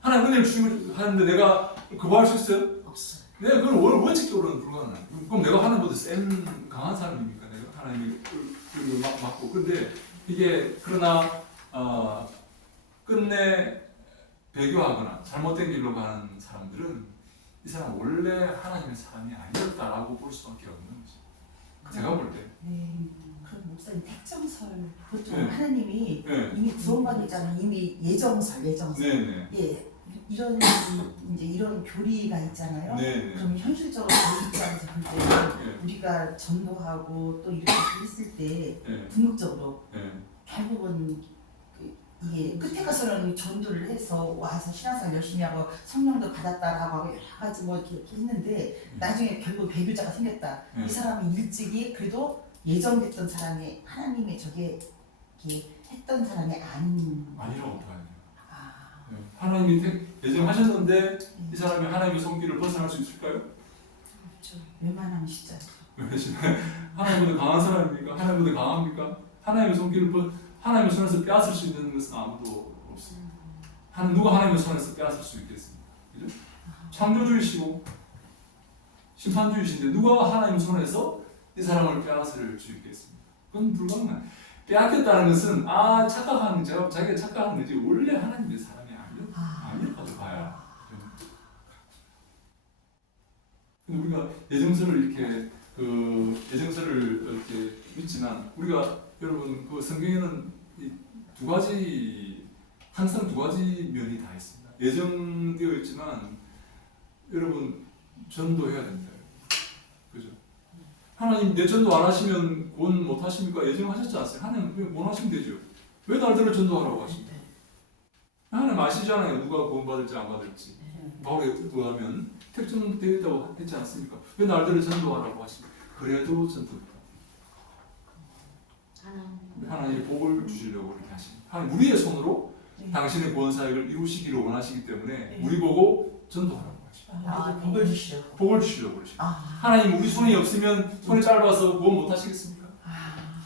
하나님 은혜를 주신 걸 하는데 내가 거부할 수 있어요? 없어요. 내가 그건 원칙적으로는 불가능해요. 그럼 내가 하나님보다 센 강한 사람입니까? 내가 하나님을 막고. 근데 이게 그러나 끝내 배교하거나 잘못된 길로 가는 사람들은 이 사람 원래 하나님의 사람이 아니었다라고 볼 수밖에 없는 거죠. 제가 볼 때. 네. 그럼 목사님 택정설 보통 네. 하나님이 네. 이미 구원받았잖아요. 이미 예정설. 네네. 예. 이런 교리가 있잖아요. 네네. 그럼 현실적으로 저희 입장에서 볼 때는 네. 우리가 전도하고 또 이렇게 했을 때 네. 궁극적으로 네. 결국은 이게 끝에 가서는 전도를 해서 와서 신앙생활 열심히 하고 성령도 받았다라고 하고 여러 가지 이렇게 했는데 나중에 결국 배교자가 생겼다. 네. 이 사람이 일찍이 그래도 예정됐던 사람이 하나님의 저게 이렇게 했던 사람이 아니라고 봐야 돼요. 아, 네. 하나님이 예정하셨는데 이 사람이 하나님의 손길을 벗어날 수 있을까요? 그렇죠. 웬만하면 진짜. 하나님보다 강한 사람입니까? 하나님보다 강합니까? 하나님의 손길을 하나님의 손에서 빼앗을 수 있는 것은 아무도 없습니다. 누가 하나님의 손에서 빼앗을 수 있겠습니까? 그죠? 창조주이시고 심판주이신데 누가 하나님의 손에서 이 사람을 빼앗을 수 있겠습니까? 그건 불가능해요. 빼앗겼다는 것은 자기가 착각하는 거지 원래 하나님의 사람이 아니었다고 봐야. 근데 우리가 예정서를 이렇게 믿지만 우리가 여러분 그 성경에는 이 항상 두 가지 면이 다 있습니다. 예정되어 있지만 여러분 전도해야 됩니다. 그죠? 하나님 내 전도 안 하시면 구원 못 하십니까? 예정하셨지 않습니까? 하나님 원하시면 되죠. 왜 날들을 전도하라고 하십니까? 하나님 아시잖아요. 누가 구원 받을지 안 받을지. 바울에 의하면 택정되어 있다고 했지 않습니까? 왜 날들을 전도하라고 하십니까? 그래도 전도합니다. 하나님이 복을 주시려고 이렇게 하십니다. 하나님 우리의 손으로 당신의 구원 사역을 이루시기를 원하시기 때문에 우리 보고 전도하라고 하십니다. 복을 주시려고. 복을 주시려고 그러십니다. 하나님 우리 손이 없으면 손이 짧아서 구원 못 하시겠습니까?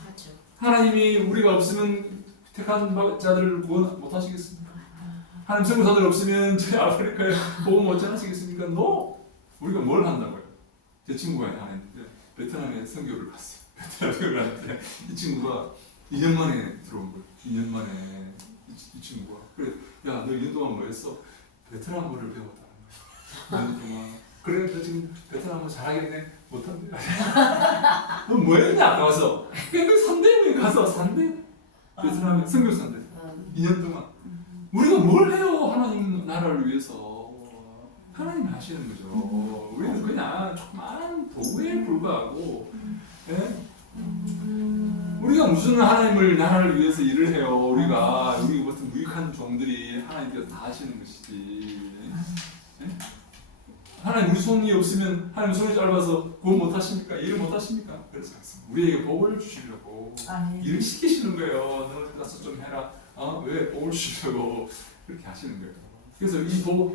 그렇죠. 하나님이 우리가 없으면 택한 자들을 구원 못 하시겠습니까? 하나님 선교사들 없으면 저희 아프리카에 복음 못 전하시겠습니까? 우리가 뭘 한다고요? 제 친구가 하나 있는데 베트남에 선교를 갔어요. 베트남 선교를 갔는데 이 친구가 2년 만에 들어온 거예요. 2년 만에 이 친구가 그래 야 너 2년 동안 뭐 했어? 베트남어를 배웠다는 거야. 2년 동안 그래 너 지금 베트남어 잘하겠네? 못한대. 너 뭐 했냐 가서 그 산대에 가서 산대 베트남에 선교사인데 2년 동안 우리가 뭘 해요? 하나님 나라를 위해서 하나님이 하시는 거죠. 우리는 그냥 조그만 도구에 불과하고 우리가 무슨 하나님을 나라를 위해서 일을 해요. 우리 같은 무익한 종들이 하나님께서 다 하시는 것이지. 하나님 우리 손이 없으면 하나님 손이 짧아서 구원 못 하십니까? 일을 못 하십니까? 그래서 우리에게 복을 주시려고 일을 시키시는 거예요. 너 가서 좀 해라. 왜 복을 주시려고 그렇게 하시는 거예요. 그래서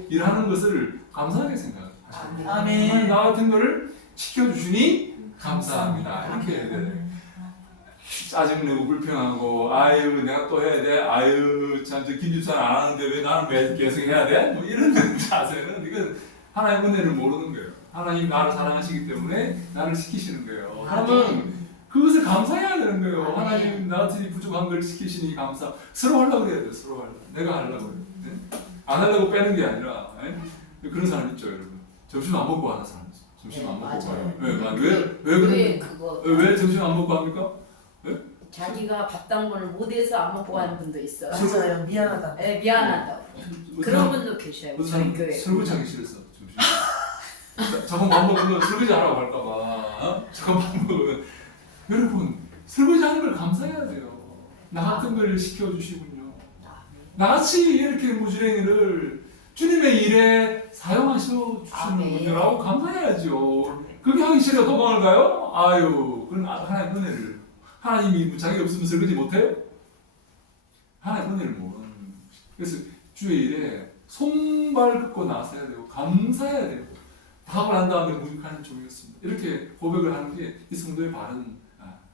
일하는 것을 감사하게 생각하시는 거예요. 아멘. 나 같은 거를 시켜주시니 감사합니다. 이렇게 해야 돼요. 짜증내고 불평하고 아유 내가 또 해야 돼 아유 참저 김집사는 안 하는데 왜 나는 왜 계속 해야 돼? 뭐 이런 자세는 이건 하나님 은혜를 모르는 거예요. 하나님 나를 사랑하시기 때문에 나를 시키시는 거예요. 그러면 그것을 감사해야 되는 거예요. 하나님 나한테 부족한 걸 시키시니 감사. 서로 하려고 그래야 돼요. 서로 하려고. 내가 하려고 그래요. 네? 안 하려고 빼는 게 아니라 네? 그런 사람 있죠 여러분. 점심 안 먹고 하는 사람 있어. 점심 안 먹고 가요. 왜 그거 왜 점심 안 먹고 합니까? 자기가 밥 당번을 못해서 안 먹고 가는 분도 있어요. 맞아요. 미안하다. 네, 미안하다고. 그런 분도 계셔요. 무슨 저희 사람 교회. 설거지 하기 싫었어. 점심. 저건 밥 먹으면 설거지 하라고 할까봐. 저건 밥 먹으면 여러분 설거지 하는 걸 감사해야 돼요. 나 같은 걸 시켜주시군요. 나같이 이렇게 무지랭이를 주님의 일에 사용하셔 주시는 분들하고 감사해야죠. 그게 하기 싫어 도망을 가요? 아유, 그건 하나님 은혜를. 하나님이 자기 없으면 설거지 못해요? 하나님 은혜를 모르는. 그래서 주의 일에 손발 긋고 나서야 되고 감사해야 되고 답을 한 다음에 무익하는 종이었습니다. 이렇게 고백을 하는 게 이 성도의 바른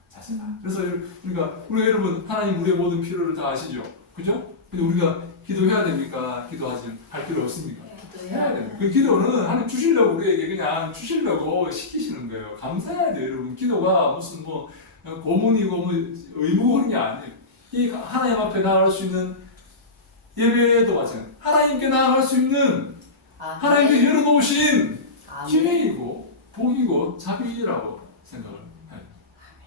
자세다. 그래서 그러니까 우리가 여러분 하나님 우리의 모든 필요를 다 아시죠? 그죠? 근데 우리가 기도해야 됩니까? 기도하지 할 필요 없습니까? 해야 돼요. 그 기도는 하나님 주시려고 우리에게 그냥 주시려고 시키시는 거예요. 감사해야 돼요, 여러분. 기도가 무슨 뭐 고문이고 뭐 의무고 그런 게 아니에요. 이 하나님 앞에 나아갈 수 있는 예배도 마찬가지. 하나님께 나아갈 수 있는 하나님께 열어놓으신 기회이고 복이고 자비라고 생각을 해요.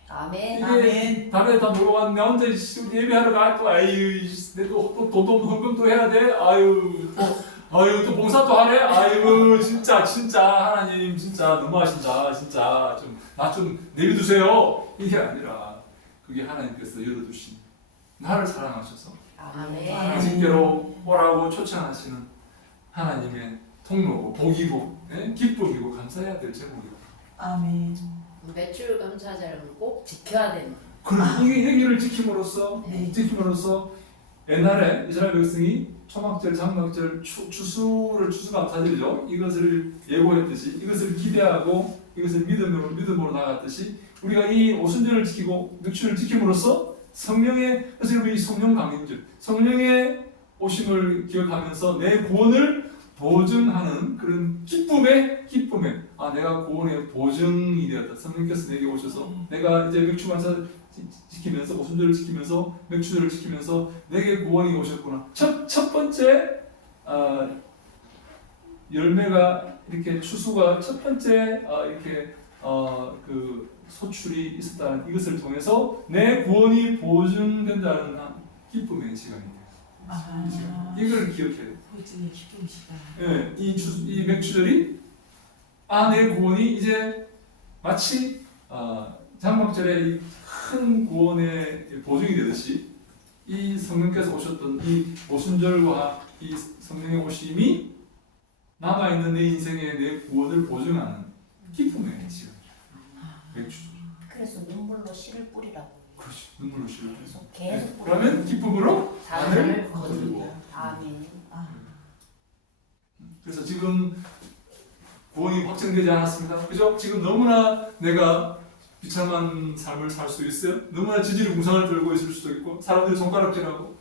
아멘. 이게 다음에 다 놀러 왔는데 혼자 예배하러 가 또 아유 내또 돈도 헌금도 해야 돼 아유 또 봉사도 하네 아유 진짜 하나님 진짜 너무하신다 진짜 좀 나 좀 내려두세요 이게 아니라 그게 하나님께서 열어두신 나를 사랑하셔서 당신께로 오라고 초청하시는 하나님의 통로고 복이고 기쁨이고 감사해야 될 제목이고 아멘. 매출 감사자를 꼭 지켜야 되는. 그럼 이게 얘기를 지킴으로써 네. 옛날에 이스라엘 백성이 초막절, 장막절, 추수 감사절이죠. 이것을 예고했듯이 이것을 기대하고 이것을 믿음으로 나갔듯이 우리가 이 오순절을 지키고 늑추를 지킴으로써 성령의 그래서 이 성령 강림절, 성령의 오심을 기억하면서 내 구원을 보증하는 그런 기쁨에 내가 구원의 보증이 되었다. 성령께서 내게 오셔서 내가 이제 맥주 감사 지키면서 오순절을 지키면서 맥주절을 지키면서 내게 구원이 오셨구나. 첫 번째 열매가 이렇게 추수가 첫 번째 이렇게 그 소출이 있었다는 이것을 통해서 내 구원이 보증된다는 기쁨의 시간이에요. 이걸 기억해야 돼요. 보증의 기쁨이시다. 예, 이 맥주절이 내 구원이 이제 마치 장막절에 큰 구원의 보증이 되듯이 이 성령께서 오셨던 이 오순절과 이 성령의 오심이 남아있는 내 인생의 내 구원을 보증하는 기쁨의 시간이에요. 맥주절. 그래서 눈물로 씨를 뿌리라고. 그렇지. 눈물로 씨를 계속 계속 그러면 기쁨으로 단을 거두고. 아멘. 그래서 지금 구원이 확정되지 않았습니다. 그죠? 지금 너무나 내가 비참한 삶을 살 수 있어요. 너무나 지지리궁상을 들고 있을 수도 있고 사람들이 손가락질하고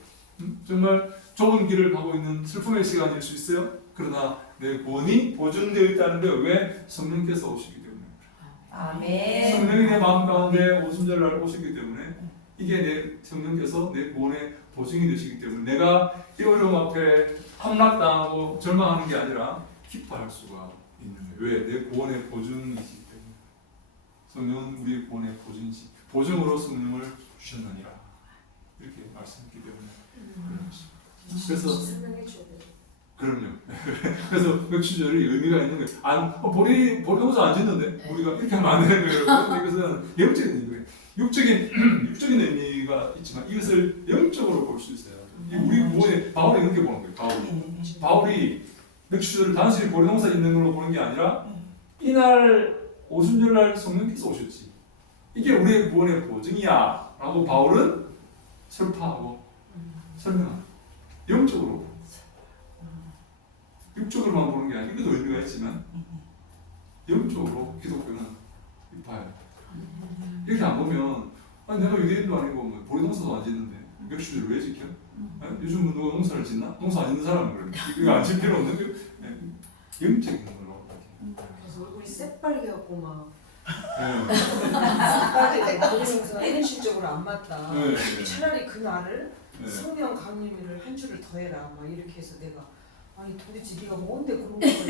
정말 좁은 길을 가고 있는 슬픔의 시간일 수 있어요. 그러나 내 구원이 보존되어 있다는 게 왜? 성령께서 오시기 때문에 아멘. 성령이 내 마음 가운데 오순절날 오시기 때문에 이게 내 성령께서 내 구원의 보증이 되시기 때문에 내가 이 어려움 앞에 함락당하고 절망하는 게 아니라 기뻐할 수가 있는 거예요. 왜? 내 구원의 보증이시기 때문에. 성령은 우리의 구원의 보증이시. 보증으로 성령을 주셨느니라. 이렇게 말씀했기 때문에 그런 것입니다. 그래서 설명해 줘야 돼. 그럼요. 그래서 맥주절이 의미가 있는 거예요. 보리동사 안 짓는데 우리가 이렇게 하면 안 되는 거예요. 그런데 이것은 영적인 의미예요. 육적인 의미가 있지만 이것을 영적으로 볼 수 있어요. 우리 구원에 바울이 그렇게 보는 거예요. 바울이 맥주절을 단순히 보리동사 짓는 걸로 보는 게 아니라 이날 오순절날 성령께서 오셨지. 이게 우리의 구원의 보증이야 라고 바울은 설파하고 설명합니다. 영적으로 육적으로만 보는 게 아니고 이것도 의미가 있지만 영적으로 기독교는 봐요. 이렇게 안 보면 아니 내가 유대인도 아니고 뭐 보리농사도 안 짓는데 맥주를 왜 지켜? 아니, 요즘 누가 농사를 짓나? 농사 안 짓는 사람은 그래. 이거 안 지킬 필요 없는 게 영적인 걸로. 그래서 얼굴이 새빨개갖고 막 네. 새빨개 보리농사 현실적으로 안 맞다. 네. 차라리 그 말을 네. 성령 강림을 한 줄을 더해라 막 이렇게 해서 내가 아니 도대체 네가 뭔데 그런 거를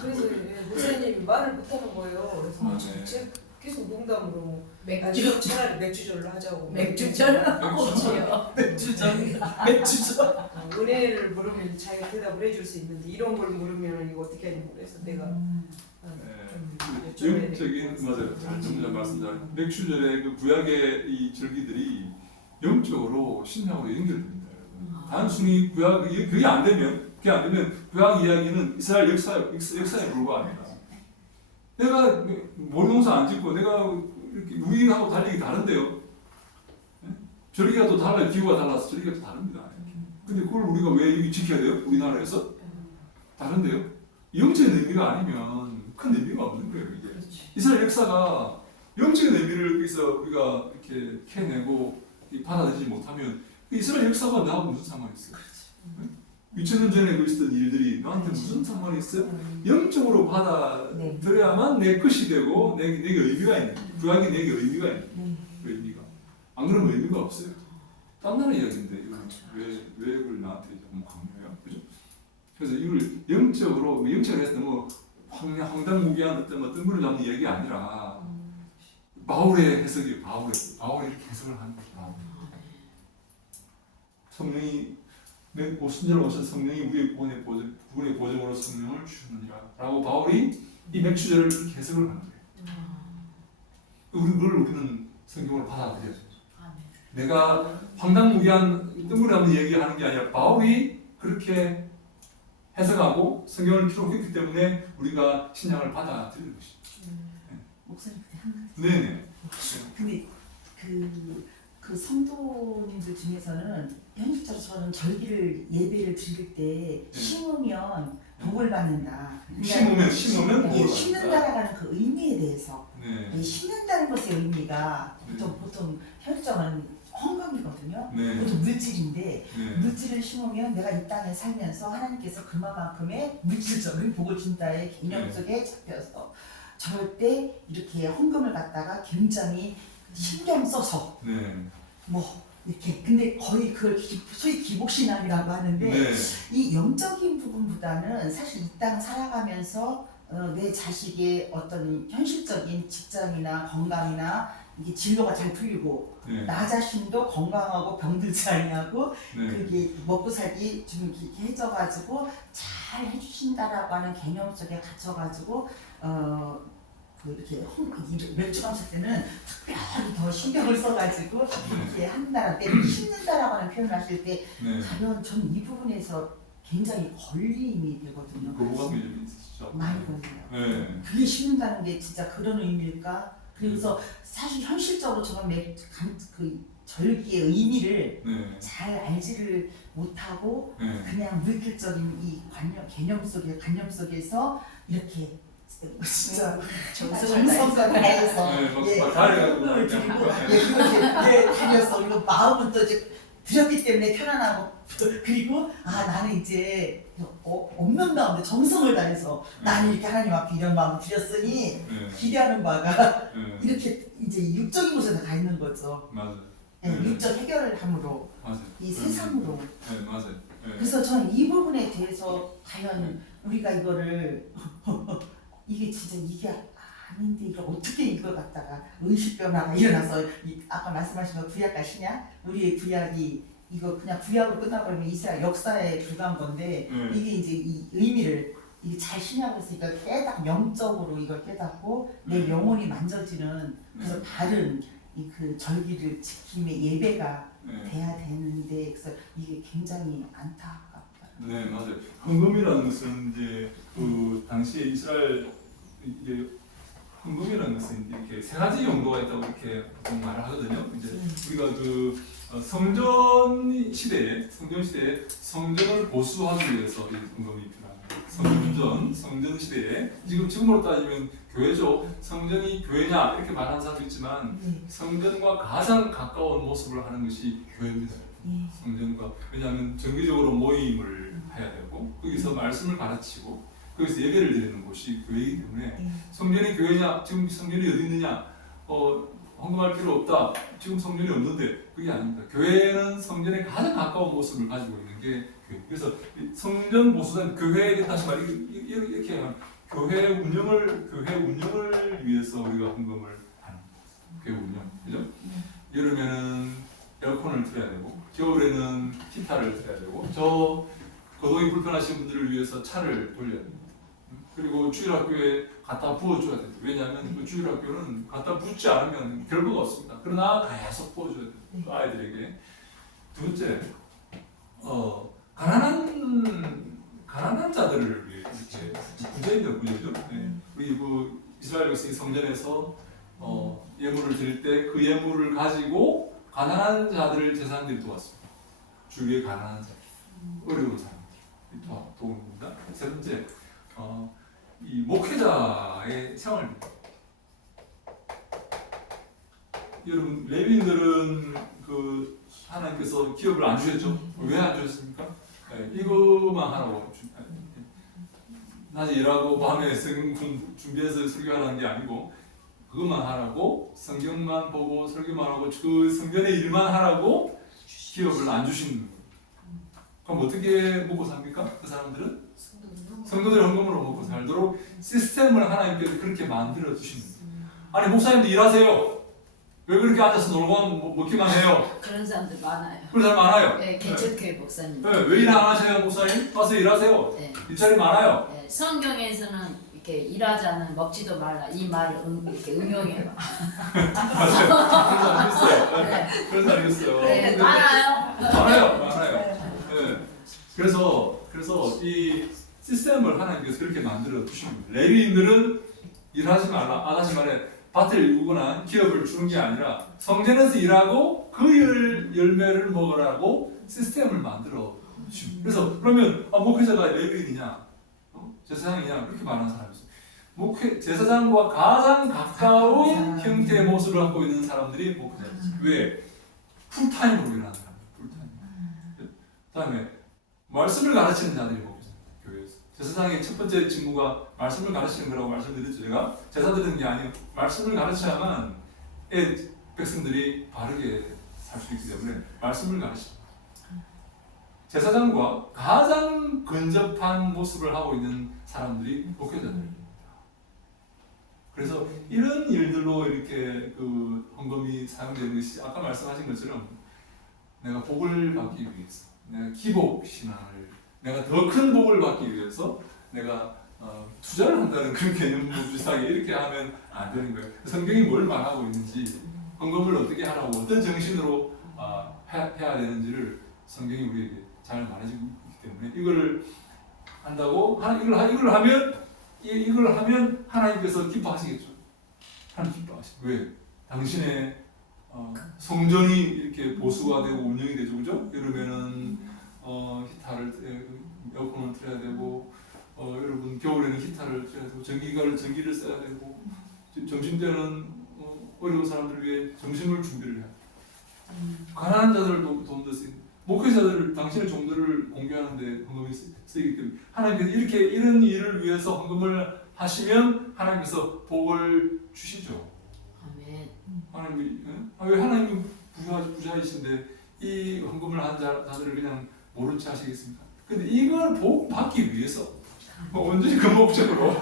그래서 목사님이 말을 못하는 거예요. 그래서 아, 네. 제가 계속 농담으로 맥주 차라리 맥주절로 하자고 맥주절 맥주절. 맥주전 맥주전. 은혜를 물으면 자기가 대답을 해줄 수 있는데 이런 걸 물으면 이거 어떻게 하냐고 그래서 내가 좀 영적인 맞아요. 잘 말씀 잘. 맥주절의 그 구약의 이 절기들이 영적으로 신약으로 연결됩니다, 여러분. 단순히 구약 그게 안 되면 구약 이야기는 이스라엘 역사에 불과합니다. 내가 모농사 안 짓고 내가 이렇게 우리하고 달리기 다른데요. 절기가 또 달라요. 기후가 달라서 절기가 또 다릅니다. 근데 그걸 우리가 왜 여기 지켜야 돼요? 우리나라에서 다른데요. 영적인 의미가 아니면 큰 의미가 없는 거예요. 이게 이스라엘 역사가 영적인 의미를 여기서 우리가 이렇게 캐내고 받아들이지 못하면 이스라엘 역사가 나하고 무슨 상관이 있어요? 2000년 전에 있었던 일들이 나한테 무슨 상관이 있어요? 영적으로 받아들여야만 내 것이 되고 내게 의미가 있는 구약이 내게 의미가 있는 그 의미가 안 그러면 의미가 없어요. 딴 나라 이야기인데 왜 그걸 나한테 너무 강요해요? 그죠? 그래서 이걸 영적으로 해서 너무 황당무계한 어떤 뜬구름 잡는 얘기 아니라 바울의 해석이 바울이 이렇게 해석을 하는 거죠. 성령이 내 순전한 오신 성령이 우리의 구원의 보증으로 성령을 주느니라 라고 바울이 이 맥주절을 그렇게 해석을 하는 거예요. 우리는 성경으로 받아들여야죠. 내가 황당무계한 뜬구름 잡는 얘기하는 게 아니라 바울이 그렇게 해석하고 성경을 기록했기 때문에 우리가 신약을 받아들이는 것이죠. 목사님 그때 한 가지. 네네. 근데 그 성도님들 중에서는 현실적으로 저는 절기를 예배를 드릴 때 심으면 복을 받는다. 심으면 복을 받는다. 심는다라는 그 의미에 대해서 네. 이 심는다는 것의 의미가 네. 보통 현실적인 헌금이거든요. 네. 보통 물질인데 네. 물질을 심으면 내가 이 땅에 살면서 하나님께서 그만큼의 물질적인 복을 준다의 개념 네. 속에 잡혀서 절대 이렇게 헌금을 갖다가 굉장히 신경 써서 네. 뭐 이렇게 근데 거의 그걸 소위 기복신앙이라고 하는데 네. 이 영적인 부분보다는 사실 이 땅 살아가면서 내 자식의 어떤 현실적인 직장이나 건강이나 이게 진로가 잘 풀리고 네. 나 자신도 건강하고 병들지 아니하고 네. 그게 먹고 살기 좀 이렇게 해져가지고 잘 해주신다라고 하는 개념 속에 갇혀가지고 이렇게 맥주 마실 때는 특별히 더 신경을 써가지고 이렇게 한다라 때 심는다라고 하는 표현을 하실 때 네. 가면 저는 이 부분에서 굉장히 걸림이 되거든요. 거부감이 좀 있으시죠? 많이 걸려요. 네. 그게 심는다는 게 진짜 그런 의미일까? 그래서 사실 현실적으로 저는 그 절기의 의미를 네. 잘 알지를 못하고 네. 그냥 물질적인 이 관념 속에서 이렇게 진짜 정성을 다해서 막 다해가지고 헌금을 드리고 그냥 그렇게 다녀서 이거 마음은 또 이제 드렸기 때문에 편안하고 그리고 나는 이제 없는 가운데 정성을 다해서 나는 이렇게 하나님 앞에 이런 마음을 드렸으니 네. 기대하는 바가 네. 이렇게 이제 육적인 곳에 다 있는 거죠. 맞아요. 육적 해결을 함으로 맞아요. 이 세상으로. 네, 맞아요. 네. 그래서 저는 이 부분에 대해서 과연 우리가 이거를 이게 진짜 이게 아닌데 이걸 어떻게 이걸 갖다가 의식 변화가 일어나서 아까 말씀하신 거 구약 가시냐? 우리의 구약이 이거 그냥 구약으로 끝나버리면 이스라엘 역사에 불과한 건데 이게 이제 이 의미를 이게 잘 신약을 쓰니까 영적으로 이걸 깨닫고 내 영혼이 만져지는 그래서 다른 이 그 절기를 지킴의 예배가 돼야 되는데 그래서 이게 굉장히 안타깝다. 네, 맞아요. 헌금이라는 것은 이제 그 당시에 이스라엘 이제 헌금이라는 것은 이렇게 세 가지 용도가 있다고 이렇게 보통 말을 하거든요. 이제 우리가 그 성전 시대에 성전을 보수하기 위해서 이 헌금이 필요합니다. 성전 성전 시대에 지금으로 따지면 교회죠. 성전이 교회냐 이렇게 말하는 사람도 있지만 네. 성전과 가장 가까운 모습을 하는 것이 교회입니다. 네. 성전과 왜냐하면 정기적으로 모임을 해야 되고 거기서 말씀을 가르치고 거기서 예배를 드리는 곳이 교회이기 때문에 네. 성전이 교회냐 지금 성전이 어디 있느냐 헌금할 필요 없다 지금 성전이 없는데 그게 아닙니다. 교회는 성전에 가장 가까운 모습을 가지고 있는 게 교회. 그래서 성전 보수단 교회에 다시 말해 이렇게 하면 교회 운영을 위해서 우리가 헌금을 하는 교회 운영 그죠? 여름에는 에어컨을 틀어야 되고 겨울에는 히타를 틀어야 되고 저 거동이 불편하신 분들을 위해서 차를 돌려야 됩니다. 그리고 주일학교에 갖다 부어줘야 됩니다. 왜냐하면 그 주일학교는 갖다 붓지 않으면 결과가 없습니다. 그러나 계속 부어줘야 됩니다. 아이들에게. 두 번째, 가난한 자들을 위해 이렇게 구제입니다. 구제죠. 네. 우리 그 이스라엘 백성이 성전에서 예물을 드릴 때 그 예물을 가지고 가난한 자들을 제사장들이 도왔습니다. 주위에 가난한 자, 어려운 사람들 도움입니다. 세 번째, 이 목회자의 생활입니다. 여러분 레위인들은 그 하나님께서 기업을 안 주셨죠? 왜 안 주셨습니까? 네, 이거만 하라고 낮에 일하고 밤에 성경 준비해서 설교하는 게 아니고 그것만 하라고 성경만 보고 설교만 하고 그 성전의 일만 하라고 기업을 안 주시는 거예요. 그럼 어떻게 먹고 삽니까? 그 사람들은? 성도들의 헌금으로 먹고 살도록 시스템을 하나님께서 그렇게 만들어 주시는 거예요. 아니 목사님도 일하세요. 왜 그렇게 앉아서 놀고 먹기만 해요? 그런 사람들 많아요. 그런 사람 많아요. 네, 개척교회 목사님. 네, 왜 일 안 하세요, 목사님? 가서 일하세요. 네. 일자리 많아요. 네, 성경에서는 이렇게 일하자는 먹지도 말라 이 말을 이렇게 응용해요. 맞아요. 그런 사람 있어요. 네. 네, 그런 사람 있어요. 네, 많아요. 많아요. 네. 그래서 이 시스템을 하나님께서 그렇게 만들어 주신 겁니다. 레위인들은 일하지 말라, 안 하지 말라. 밭을 일구거나 기업을 주는 게 아니라 성전에서 일하고 그 열매를 먹으라고 시스템을 만들어 주십니다. 그래서 그러면 목회자가 레위인이냐, 제사장이냐 그렇게 말하는 사람이 있어요. 제사장과 가장 가까운 형태의 모습을 갖고 있는 사람들이 목회자입니다. 왜? 풀타임으로 일하는 사람들, 풀타임. 그다음에 말씀을 가르치는 자들이 목회자입니다. 교회에서 제사장의 첫 번째 직무가 말씀을 가르치는 거라고 말씀드렸죠. 제가 제사 드리는 게 아니고 말씀을 가르쳐야만 백성들이 바르게 살 수 있기 때문에 말씀을 가르칩니다. 제사장과 가장 근접한 모습을 하고 있는 사람들이 목회자들입니다. 그래서 이런 일들로 이렇게 그 헌금이 사용되는 것이 아까 말씀하신 것처럼 내가 복을 받기 위해서, 내가 기복 신앙을, 내가 더 큰 복을 받기 위해서 내가 투자를 한다는 그런 개념 비슷하게 이렇게 하면 안 되는 거예요. 성경이 뭘 말하고 있는지, 헌금을 어떻게 하라고, 어떤 정신으로 해야 되는지를 성경이 우리에게 잘 말해주고 있기 때문에 이걸 한다고 이걸 하면 하나님께서 기뻐하시겠죠. 하나님 기뻐하시죠. 왜? 당신의 성전이 이렇게 보수가 되고 운영이 되죠, 그죠? 여름에는 히타를 에어컨을 틀어야 되고, 여러분 겨울에는 히타를 틀어야 되고, 전기를 써야 되고, 점심 때는 어려운 사람들 위해 점심을 준비를 해야 돼요. 가난한 자들도 도움도 쓰이고, 목회자들 당신의 종들을 공개하는데 헌금이 쓰이기 때문에 하나님께서 이런 일을 위해서 헌금을 하시면 하나님께서 복을 주시죠. 아멘. 하나님이 왜 하나님이 부자이신데 이 헌금을 한 자들을 그냥 모른 채 하시겠습니까? 근데 이걸 복 받기 위해서 언제든지 그 목적으로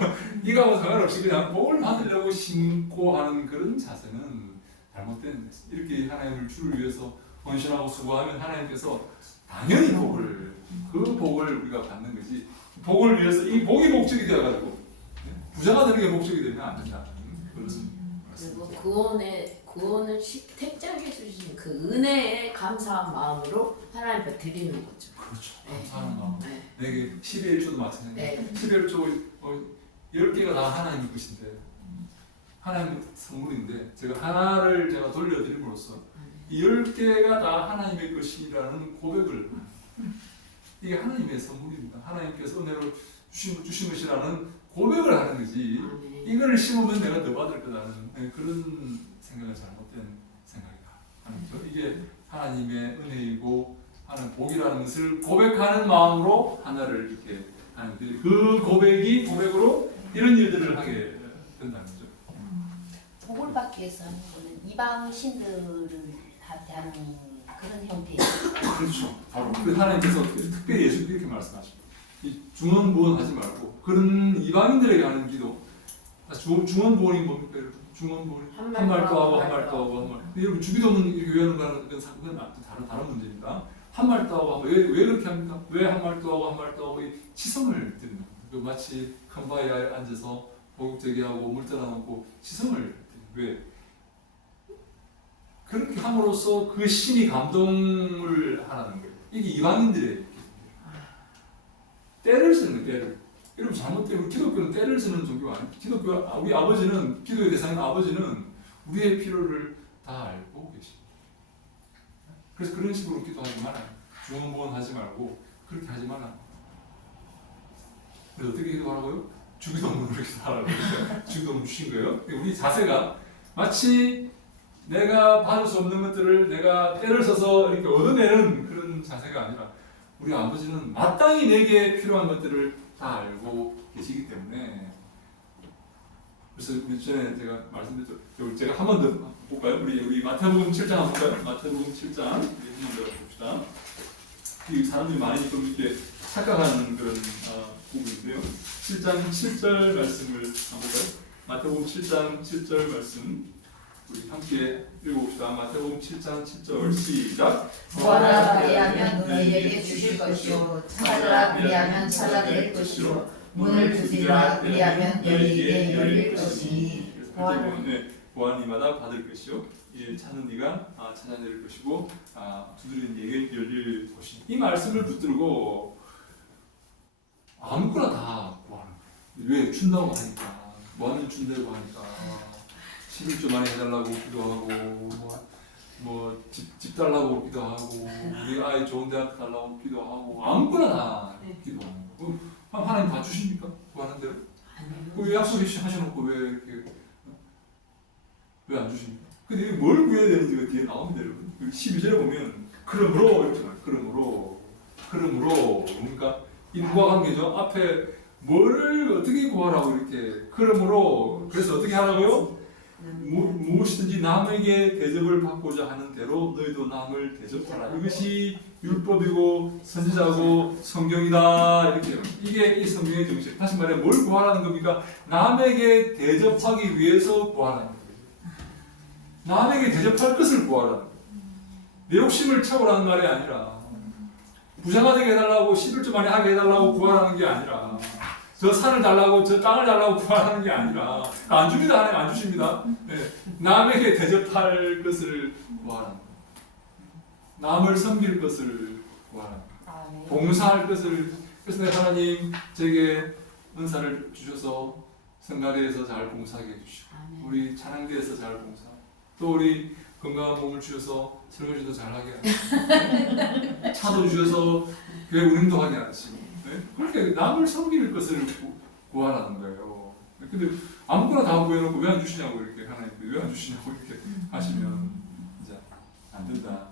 이거하고 상관없이 그냥 복을 받으려고 신고 하는 그런 자세는 잘못된 거죠. 이렇게 하나님을 주를 위해서 헌신하고 수고하면 하나님께서 당연히 그 복을 우리가 받는 거지. 복을 위해서 이 복이 목적이 되어가지고 부자가 되는 게 목적이 되면 안 된다. 그리고 구원을 택자게 주신 그 은혜에 감사한 마음으로 하나님께 드리는 거죠. 그렇죠. 네. 감사하는 마음. 네. 내게 11조도 마찬가지예요. 네. 11조 10개가 다 하나님 것인데 하나님 선물인데 제가 하나를 제가 돌려드림으로써 이 10개가 다 하나님의 것이라는 고백을 이게 하나님의 선물입니다. 하나님께서 은혜로 주신 것이라는 고백을 하는 거지. 아멘. 이거를 심으면 내가 더 받을 거라는 그런 생각은 잘못된 생각이다. 이게 하나님의 은혜이고 하는 복이라는 것을 고백하는 마음으로 하나를 이렇게 하는 그 고백으로 이런 일들을 하게 된다는 거죠. 복을 받기 위해서 하는 거는 이방 신들을 하는 그런 형태예요. 그렇죠. 바로 그 하나님께서 특별히 예수 이렇게 말씀하십니다. 이 중언부언하지 말고 그런 이방인들에게 하는 기도. 중언부언이 뭡니까, 여러분? 중언부언 한 말도 하고 한 말도 하고 한 말. 여러분 주기도문 이렇게 외우는 거는 다른 문제입니다. 한 말도 하고 왜 그렇게 합니까? 왜 한 말도 하고 한 말도 하고 이 치성을 드리는 거예요. 마치 큰 바위에 앉아서 보육제기하고 물 따라놓고 치성을 드리는 거예요. 왜? 그렇게 함으로써 그 신이 감동을 하라는 거예요. 이게 이방인들의 때를 쓰는 거예요. 때를. 여러분 잘못되고 기독교는 때를 쓰는 종교가 아니에요. 기독교 우리 아버지는 기도의 대상인 아버지는 우리의 필요를 다 알고 계십니다. 그래서 그런 식으로 기도하지 말아요. 중언부언하지 말고 그렇게 하지 말아요. 그래서 어떻게 기도하라고요? 주기도문으로 기도하라고 주기도문 주신 거예요. 우리 자세가 마치 내가 받을 수 없는 것들을 내가 때를 써서 이렇게 얻어내는 그런 자세가 아니라 우리 아버지는 마땅히 내게 필요한 것들을 다 알고 계시기 때문에 그래서 전에 제가 말씀드렸죠. 제가 한 번 더 볼까요? 우리 마태복음 7장 한번 볼까요? 마태복음 7장 한번 더 봅시다. 이 사람들이 많이 좀 이렇게 착각하는 그런 부분인데요. 7장 7절 말씀을 한번 볼까요? 마태복음 7장 7절 말씀 우리 함께 읽어봅시다. 마태복음 7장 7절 시작. 구하라 그리하면 너희에게 주실 것이요 찾으라 그리하면 찾아낼 것이요 문을 두드리라 그리하면 너희에게 열릴 것이니 구하는 이마다 받을 것이요 찾는 네가 찾아낼 것이고 두드리는 이에게 열릴 것이니 이 말씀을 붙들고 아무거나 다 구하는 거예요. 왜? 준다고 하니까 뭐하면 준다고 하니까 11조 많이 해달라고 기도하고 집 달라고 기도하고 우리 아이 좋은 대학 달라고 기도하고 아무거나 다 기도하는 거. 하나님 다 주십니까? 구하는 대로? 왜 약속하셔놓고 왜 이렇게 왜 안 주십니까? 근데 뭘 구해야 되는지가 뒤에 나옵니다, 여러분. 12절에 보면 그러므로 이렇게 말해요. 그러므로 뭡니까? 이 누가 관계죠? 앞에 뭐를 어떻게 구하라고 이렇게 그러므로 그래서 어떻게 하라고요? 무엇이든지 남에게 대접을 받고자 하는 대로 너희도 남을 대접하라. 이것이 율법이고 선지자고 성경이다. 이렇게 이게 이 성경의 정신. 다시 말해 뭘 구하라는 겁니까? 남에게 대접하기 위해서 구하라는 거예요. 남에게 대접할 것을 구하라는 거예요. 내 욕심을 채우라는 말이 아니라 부자가 되게 해달라고 11조 많이 하게 해달라고 구하라는 게 아니라 저 산을 달라고 저 땅을 달라고 구하라는 게 아니라 안 줍니다. 하나님 안 주십니다. 네. 남에게 대접할 것을 구하라는 거예요. 남을 섬길 것을 구하라는 거예요. 봉사할 것을. 그래서 하나님 제게 은사를 주셔서 성가대에서 잘 봉사하게 해주시고 우리 찬양대에서 잘 봉사 또 우리 건강한 몸을 주셔서 설거지도 잘하게 하시고 차도 주셔서 교회 운행도 하게 하시고 그렇게 남을 섬길 것을 구하라는 거예요. 근데 아무거나 다 구해놓고 왜 안 주시냐고 이렇게 하나님 왜 안 주시냐고 이렇게 하시면 이제 안 된다.